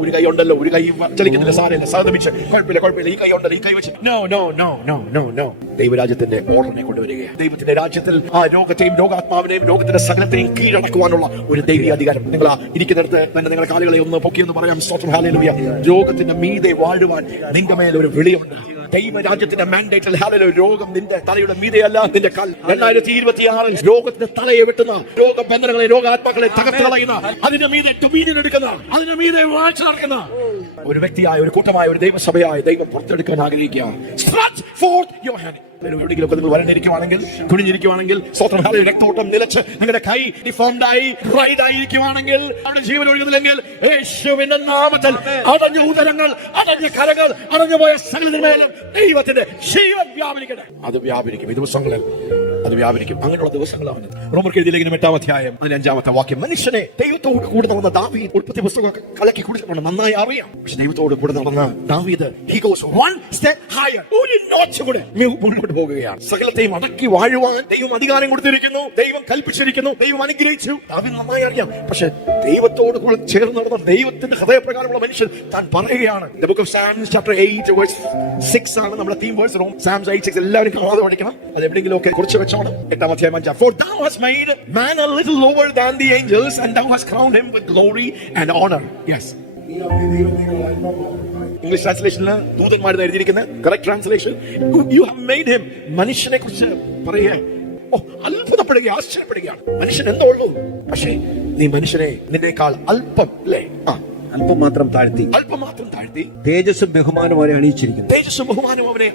ഒരു കൈ ഉണ്ടല്ലോ, ഒരു കൈ ചലിക്കുന്നില്ല, സാരമില്ല, സഹതപിച്ച് കുഴപ്പമില്ല, ഈ കൈ ഈ കൈ വെച്ച് നോ. ദൈവരാജ്യത്തിന്റെ ഓർഡറിനെ കൊണ്ടുവരികയാണ്. ദൈവത്തിന്റെ രാജ്യത്തിൽ ആ രോഗത്തെയും രോഗാത്മാവിനെയും രോഗത്തിന്റെ സകലത്തെയും കീഴടക്കുവാനുള്ള ഒരു ദൈവിക അധികാരം. നിങ്ങൾ ഇരിക്കുന്നിടത്ത് തന്നെ നിങ്ങളുടെ കാലുകളെ ഒന്ന് പൊക്കിയെന്ന് പറയാം. സ്തോത്രം, ഹല്ലേലൂയ. രോഗത്തിന്റെ മീതെ വാഴുവാൻ നിന്റെ മേൽ ഒരു വിളിയുണ്ട്. ദൈവരാജ്യത്തിന്റെ മാൻഡേറ്റിൽ ഹല്ലേലൂയ. രോഗം നിന്റെ തലയുടെ മീതെയല്ല, നിന്റെ കാൽ. 2026 രോഗത്തിന്റെ തലയെ വെട്ടുന്ന, രോഗബന്ധനങ്ങളെ, രോഗാത്മാക്കളെ തകർത്ത് കളയുന്ന, അതിന്റെ മീതെ ഡൊമിനിയൻ എടുക്കുന്ന, അതിന്റെ മീതെ വാഴ്ച നടക്കുന്ന ഒരു വ്യക്തിയായ, ഒരു കൂട്ടമായ, ഒരു ദൈവസഭയായ ദൈവം പുറത്തെടുക്കാൻ ആഗ്രഹിക്കുക. Stretch forth your hand. എവിടെയെങ്കിലുമൊക്കെ നിങ്ങൾ വരണ്ടിരിക്കുവാണെങ്കിൽ, കുനിഞ്ഞിരിക്കുവാണെങ്കിൽ, രക്തോട്ടം നിലച്ച് നിങ്ങളുടെ കൈ ഡിഫോംഡ് ആയി റൈഡ് ആയിരിക്കുവാണെങ്കിൽ, അവിടെ ജീവൻ ഒഴുകുന്നില്ലെങ്കിൽ യേശുവിന്റെ നാമത്തിൽ അടഞ്ഞ ഉദരങ്ങൾ, അടഞ്ഞ കരങ്ങൾ, അടഞ്ഞുപോയ സകലത്തിന്മേലും ദൈവത്തിന്റെ ജീവൻ വ്യാപരിക്കട്ടെ. അത് വ്യാപരിക്കും. ഈ ദിവസങ്ങളിൽ അത് വ്യാപരിക്കും. അങ്ങനെയുള്ള ദിവസങ്ങളാണ്. റോമർക്ക് എഴുതിയ ലേഖനം 8-ാം അധ്യായം 15-ാമത്തെ വാക്യം. മനുഷ്യനെ ദൈവത്തോട് കൂടെ നടന്ന ദാവീദ്, ഉൽപ്പത്തി പുസ്തകമൊക്കെ കലക്കി കുടിച്ചിട്ടുണ്ട്, നന്നായി അറിയാം. പക്ഷെ ദൈവത്തോട് കൂടെ നടന്ന ദാവീദ്, he goes one step higher, ഒരു നോച്ച് കൂടെ മുന്നോട്ട് പോകുകയാണ്. സകലത്തെയും അടക്കി വാഴുവാൻ ദൈവം അധികാരം കൊടുത്തിരിക്കുന്നു, ദൈവം കൽപ്പിച്ചിരിക്കുന്നു, ദൈവം അനുഗ്രഹിച്ചു. ദാവീദ് നന്നായി അറിയാം. പക്ഷെ ദൈവത്തോട് കൂടെ ചേർന്ന് നടന്ന ദൈവത്തിന്റെ ഹൃദയപ്രകാരമുള്ള മനുഷ്യൻ താൻ പറയുകയാണ്. The book of Psalms chapter 8 verse 6 ആണ് നമ്മുടെ തീം വേഴ്സ്. Psalms 8:6 എല്ലാവരും കാണാതെ പഠിക്കണം. അത് എവിടെയെങ്കിലും ഒക്കെ കുറിച്ച് വെച്ചോണം. 8-ാം അധ്യായം 5. For thou hast made man a little lower than the angels, and thou hast crowned him with glory and honor. Yes. English ട്രാൻസ്ലേഷനിൽ ദൂതന്മാരെന്ന് എഴുതിയിരിക്കുന്നത് correct translation. You have made him. മനുഷ്യനെ കുറിച്ച് പറയുക, അത്ഭുതപ്പെടുക, ആശ്ചര്യപ്പെടുകയാണ്. മനുഷ്യൻ എന്തോ ഉള്ളൂ, പക്ഷേ നീ മനുഷ്യനെ നിന്നേക്കാൾ അല്പം, അല്ലേ, അല്പം മാത്രം താഴ്ത്തി, തേജസ്സും ബഹുമാനവും അവനെ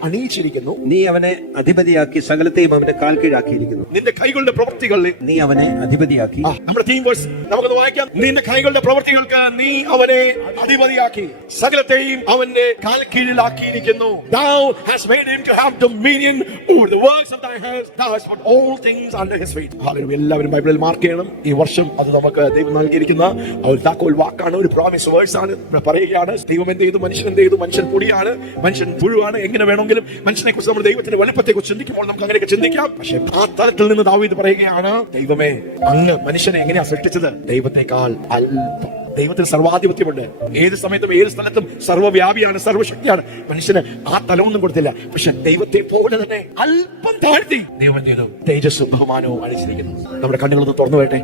അണിയിച്ചിരിക്കുന്നു. നീ അവനെ അധിപതിയാക്കി സകലത്തെയും അവന്റെ കാൽ കീഴാക്കിയിരിക്കുന്നു. നിന്റെ കൈകളുടെ പ്രവൃത്തികളിൽ നീ അവനെ അധിപതിയാക്കി. നമ്മുടെ തീം വേഴ്സ് നമുക്കൊന്ന് വായിക്കാം. നിന്റെ കൈകളുടെ പ്രവൃത്തികൾക്ക് നീ അവനെ അധിപതിയാക്കി, സകലത്തെയും അവന്റെ കാൽ കീഴിലാക്കിയിരിക്കുന്നു. Thou hast made him to have dominion over the works of thy hands. Thou hast put all things under his feet. Hallelujah. എല്ലാവരും ബൈബിളിൽ മാർക്ക് ചെയ്യണം. ഈ വർഷം അത് നമുക്ക് ദൈവം നൽകിയിരിക്കുന്ന ഒരു താക്കോൽ വാക്കാണ്, ഒരു പ്രോമിസ് ഫേമസ് വേഴ്സ് ആണ്. ഇവിടെ പറയുകയാണ്, ദൈവം എന്ത് ചെയ്തു, മനുഷ്യൻ എന്ത് ചെയ്തു? മനുഷ്യൻ പൊടിയാണ്, മനുഷ്യൻ പുഴുവാണ്. എങ്ങനെ വേണമെങ്കിലും മനുഷ്യനെ കുറിച്ച് നമ്മൾ ദൈവത്തിന്റെ വലുപ്പത്തെ കുറിച്ച് ചിന്തിക്കുമ്പോൾ നമുക്ക് അങ്ങനെയൊക്കെ ചിന്തിക്കാം. പക്ഷെ ആ തലത്തിൽ നിന്ന് ദാവീദ് പറയുകയാണ്, ദൈവമേ, അങ്ങ് മനുഷ്യനെ എങ്ങനെയാ സൃഷ്ടിച്ചത്? ദൈവത്തെക്കാൾ അല്പം. ദൈവത്തിന് സർവാധിപത്യമുണ്ട്. ഏത് സമയത്തും ഏത് സ്ഥലത്തും സർവ്വവ്യാപിയാണ്, സർവ്വശക്തിയാണ്. മനുഷ്യന് ആ തലമൊന്നും കൊടുത്തില്ല. പക്ഷെ ദൈവത്തെ പോലെ തന്നെ അല്പം താഴ്ത്തി ദൈവം ചെയ്തു തേജസ്സും ബഹുമാനവും അടിച്ചിരിക്കുന്നു. നമ്മുടെ കണ്ണുകളൊന്ന് തുറന്നു വരട്ടെ.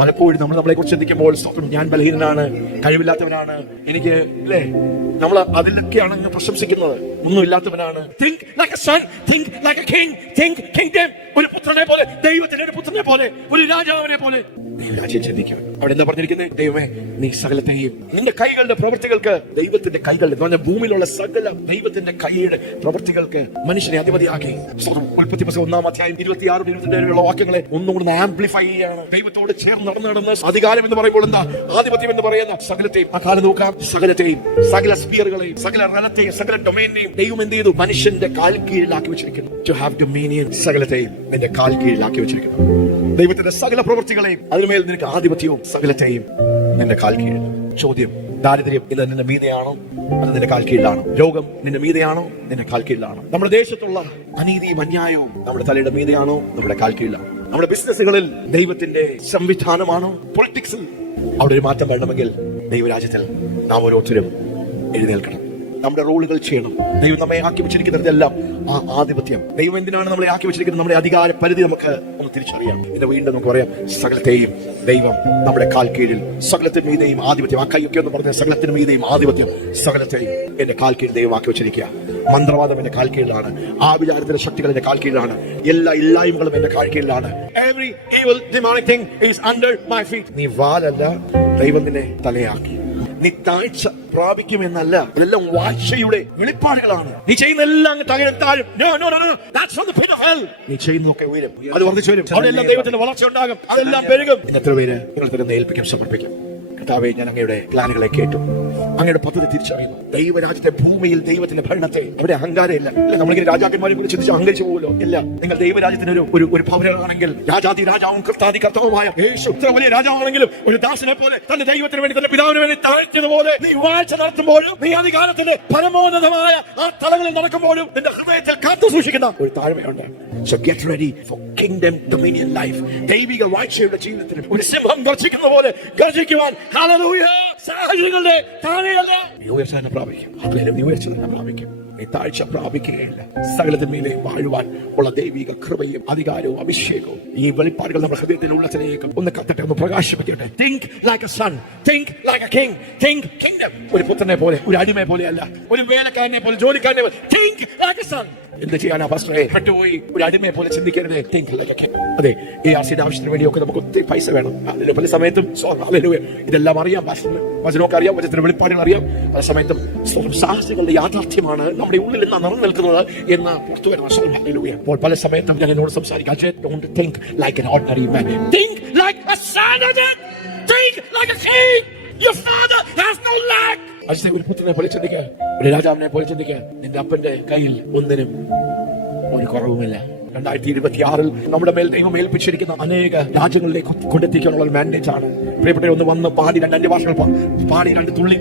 പലപ്പോഴും നമ്മളെ കുറിച്ച് ചിന്തിക്കുമ്പോൾ ഞാൻ ബലഹീനനാണ്, കഴിവില്ലാത്തവനാണ്, എനിക്ക് അല്ലേ, നമ്മൾ അതിലൊക്കെയാണ് അങ്ങ് പ്രശംസിക്കുന്നത്. ഒന്നുമില്ലാത്തവനാണ്. Think like a son, think like a king, think kingdom. ഒരു പുത്രനെ പോലെ, ദൈവത്തിന്റെ ഒരു പുത്രനെ പോലെ, ഒരു രാജാവിനെ പോലെ രാജ്യം ചിന്തിക്കും. അവിടെ എന്താ പറഞ്ഞിരിക്കുന്നത്? ദൈവമേ, നീ സകലത്തെയും നിന്റെ കൈകളുടെ പ്രവൃത്തികൾക്ക്, ദൈവത്തിന്റെ കൈകളുടെ എന്ന് പറഞ്ഞാൽ ഭൂമിയിലുള്ള സകല ദൈവത്തിന്റെ കൈയുടെ പ്രവൃത്തികൾക്ക് മനുഷ്യനെ അധിപതിയാക്കി. ഉൽപ്പത്തി പുസ്തകം 1-26-27 വാക്യങ്ങളെ ഒന്നുകൂടെ ആംപ്ലിഫൈ ചെയ്യാണ്. ദൈവത്തോട് ചേർന്ന് നടന്ന് അധികാരം എന്ന് പറയുമ്പോൾ എന്താ? ആധിപത്യം എന്ന് പറയുന്ന സകലത്തെയും, ആ കാലം നോക്കാം, സകലത്തെയും, സകല സ്പിയറുകളെയും, സകല റലത്തെയും, സകല ഡൊമൈനെയും ദൈവം എന്ത് ചെയ്തു? മനുഷ്യന്റെ കാൽ കീഴിലാക്കി വെച്ചിരിക്കുന്നു. To have dominion. സകലത്തെയും നിന്റെ കാൽ കീഴിലാക്കി വെച്ചിരിക്കുന്നു. ദൈവത്തിന്റെ സകല പ്രവൃത്തികളെയും അതിനുമേൽ നിനക്ക് ആധിപത്യവും സകലത്തെയും നിന്റെ കാൽ കീഴിൽ. ചോദ്യം, ദാരിദ്ര്യം ഇത് നിന്റെ മീതെയാണോ? അത് നിന്റെ കാൽ കീഴിലാണോ? രോഗം നിന്റെ മീതെയാണോ? നിന്റെ കാൽ കീഴിലാണോ? നമ്മുടെ ദേശത്തുള്ള അനീതിയും അന്യായവും നമ്മുടെ തലയുടെ മീതെയാണോ? നമ്മുടെ കാൽ കീഴിലാണോ? നമ്മുടെ ബിസിനസ്സുകളിൽ ദൈവത്തിന്റെ സംവിധാനമാണോ? പൊളിറ്റിക്സിൽ അവിടെ ഒരു മാറ്റം വേണമെങ്കിൽ ദൈവരാജ്യത്തിൽ നാം ഓരോരുത്തരും എഴുന്നേൽക്കണം. നമ്മുടെ റോളുകൾ ചെയ്യണം. ദൈവം നമ്മെ ആക്കി വെച്ചിരിക്കുന്നതെല്ലാം ആ ആധിപത്യം. ദൈവം എന്തിനാണ് നമ്മളെ ആക്കി വെച്ചിരിക്കുന്നത്? നമ്മുടെ അധികാര പരിധി നമുക്ക് ഒന്ന് തിരിച്ചറിയാം. ഇതിന്റെ വീണ്ടും നമുക്ക് പറയാം, സകലത്തെയും ദൈവം നമ്മുടെ കാൽ കീഴിൽ, സകലത്തിന് മീതെയും ആധിപത്യം. ആ കൈയൊക്കെ എന്ന് പറഞ്ഞ സകലത്തിന് മീതെയും ആധിപത്യം, സകലത്തെയും എന്റെ കാൽ കീഴിൽ ദൈവം ആക്കി വെച്ചിരിക്കുക. മന്ത്രവാദം എന്റെ കാൽ കീഴിലാണ്. ആ വിചാരത്തിന്റെ ശക്തികൾ എന്റെ കാൽ കീഴിലാണ്. എല്ലാ ഇല്ലായ്മകളും എന്റെ കാൽ കീഴിലാണ്. Every evil demonic thing is under my feet. നീ വാലല്ല, ദൈവം നിന്നെ തലയാക്കി. നീ താഴ്ച പ്രാപിക്കുമെന്നല്ല, ഇതെല്ലാം വാഴ്ചയുടെ വെളിപ്പാടുകളാണ്. നീ ചെയ്യുന്ന എല്ലാം താഴും. നീ ചെയ്യുന്നതൊക്കെ ഉയരും, അത് വർദ്ധിച്ചു വരും. അവിടെ എല്ലാം ദൈവത്തിന്റെ വളർച്ച ഉണ്ടാകും, അതെല്ലാം പെരുകും. എത്ര പേര് നിങ്ങൾ തന്നെ ഏൽപ്പിക്കും, സമർപ്പിക്കും? കർത്താവേ, ഞാൻ അങ്ങയുടെ പ്ലാനുകളെ കേട്ടു, അങ്ങയുടെ പദ്ധതി തിരിച്ചറിയുന്നു. ദൈവരാജ്യത്തെ ഭൂമിയിൽ ദൈവത്തിന്റെ ഭരണത്തെ, ഇവിടെ അഹങ്കാരമില്ല. നമ്മളിങ്ങനെ രാജാക്കന്മാരെ കുറിച്ച് ചിന്തിച്ച് അഹങ്കരിച്ചു പോകുമല്ലോ. ഇല്ല, നിങ്ങൾ ദൈവരാജ്യത്തിന് ഒരു പൗരനാണെങ്കിൽ, രാജാതി രാജാവും കർത്താതി കർത്താവുമായ യേശു ഇത്ര വലിയ രാജാവാണെങ്കിലും ഒരു ദാസനെ പോലെ തന്റെ ദൈവത്തിന് വേണ്ടി, തന്റെ പിതാവിന് വേണ്ടി താഴ്ത്തിയതുപോലെ നീ വാഴ്ച നടത്തുമ്പോഴും, നീ അധികാരത്തിന്റെ പരമോന്നതമായ ആ തലങ്ങളിൽ നടക്കുമ്പോഴും നിന്റെ ഹൃദയത്തിൽ കാത്തു സൂക്ഷിക്കുന്ന ഒരു താഴ്മയുണ്ട്. So get ready for kingdom dominion life. ദൈവിക വാഴ്ചയുടെ ജീവിതത്തിന് ഒരു സിംഹം ഗർജിക്കുന്ന പോലെ ഗർജിക്കുവാൻ. ഹല്ലേലൂയ. സാഹചര്യങ്ങളുടെ താഴെയല്ല, നീ ഉയർച്ച തന്നെ പ്രാപിക്കും. നീ ഉയർച്ച തന്നെ പ്രാപിക്കും. നീ താഴ്ച പ്രാപിക്കുകയില്ല. സകലത്തിന്മേലെയും വാഴുവാൻ ഉള്ള ദൈവിക കൃപയും അധികാരവും അഭിഷേകവും ഈ വെളിപ്പാടുകൾ നമ്മുടെ ഹൃദയത്തിൽ ഉള്ളതിലേക്ക് ഒന്ന് കത്തട്ടെ, ഒന്ന് പ്രകാശിപ്പിക്കട്ടെ. Think like a son, think like a king, think kingdom. ഒരു പുത്രനെ പോലെ, ഒരു അടിമയെ പോലെയല്ല, ഒരു വേലക്കാരനെ പോലെ, ജോലിക്കാരനെ പോലെ. Think like a son. എന്ത് ചെയ്യാനാ പാസ്റ്ററെ? പെട്ടുപോയി ഒരു അടിമയെ പോലെ ചിന്തിക്കരുത്. Think like a king. അതെ, ഈ ആർസിയുടെ ആവശ്യത്തിന് വേണ്ടിയൊക്കെ നമുക്ക് ഒത്തിരി പൈസ വേണം. അതിന് പല സമയത്തും ഇതെല്ലാം അറിയാം, വചനമൊക്കെ അറിയാം, വചനത്തിന്റെ വെളിപ്പാടുകൾ അറിയാം. പല സമയത്തും സാഹസികളുടെ യാഥാർത്ഥ്യമാണ് നമ്മുടെ ഉള്ളിൽ നിന്ന് നിറഞ്ഞു നിൽക്കുന്നത് എന്ന് പുറത്തു വരുന്ന. അപ്പോൾ പല സമയത്തും ഞാൻ എന്നോട് സംസാരിക്കാം, don't think like an ordinary man. Think like a son of it. Think like a king. Your father has no lack. അച്ഛനെ ഒരു പുത്രനെ പോലെ ചിന്തിക്കുക, ഒരു രാജാവിനെ പോലെ ചിന്തിക്കുക. നിന്റെ അപ്പന്റെ കയ്യിൽ ഒന്നിനും ഒരു കുറവുമില്ല. 2026 നമ്മുടെ മേൽ ദൈവം ഏൽപ്പിച്ചിരിക്കുന്ന അനേക രാജ്യങ്ങളിലേക്ക് കൊണ്ടെത്തിക്കാനുള്ള ഒരു മാൻഡേറ്റ് ആണ്. പ്രിയപ്പെട്ടവരെ, ഒന്ന് വന്ന് പാടി 2 ഭാഷകൾ പാടി 2 തുള്ളി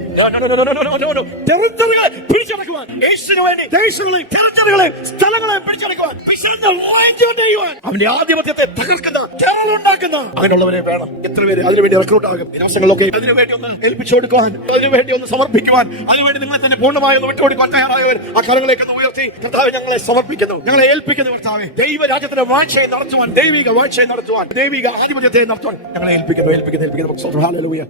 ടെറിട്ടറികളെ പിടിച്ചടക്കുവാൻ, യേശുവിന് വേണ്ടി ദേശങ്ങളെയും ടെറിട്ടറികളെയും സ്ഥലങ്ങളെയും പിടിച്ചടക്കുവാൻ, അവന്റെ ആധിപത്യത്തെ തകർക്കുന്ന, ഉണ്ടാക്കുന്ന അങ്ങനെയുള്ളവരെ വേണം. എത്ര പേര് അതിനുവേണ്ടി റിക്രൂട്ട് ആകും? ദിവസങ്ങളിലൊക്കെ അതിനുവേണ്ടി ഒന്ന് ഏൽപ്പിച്ചു കൊടുക്കുവാൻ, അതിനുവേണ്ടി ഒന്ന് സമർപ്പിക്കുവാൻ, അതിനുവേണ്ടി നിങ്ങളെ തന്നെ പൂർണ്ണമായി ഒന്ന് വിട്ടുകൊടുക്കാൻ തയ്യാറായവർ ആ കരങ്ങളിലേക്ക് ഒന്ന് ഉയർത്തി, കർത്താവേ, ഞങ്ങളെ സമർപ്പിക്കുന്നു, ഞങ്ങളെ ഏൽപ്പിക്കുന്നു. കർത്താവേ, ദൈവരാജ്യത്തിന്റെ വാഴ്ചയെ നടത്തുവാൻ, ദൈവിക വാഴ്ചയെ നടത്തുവാൻ, ദൈവിക ആധിപത്യത്തെ നടത്തുവാൻ ഞങ്ങളെ ഏൽപ്പിക്കുന്നു. ഹല്ലേലൂയ.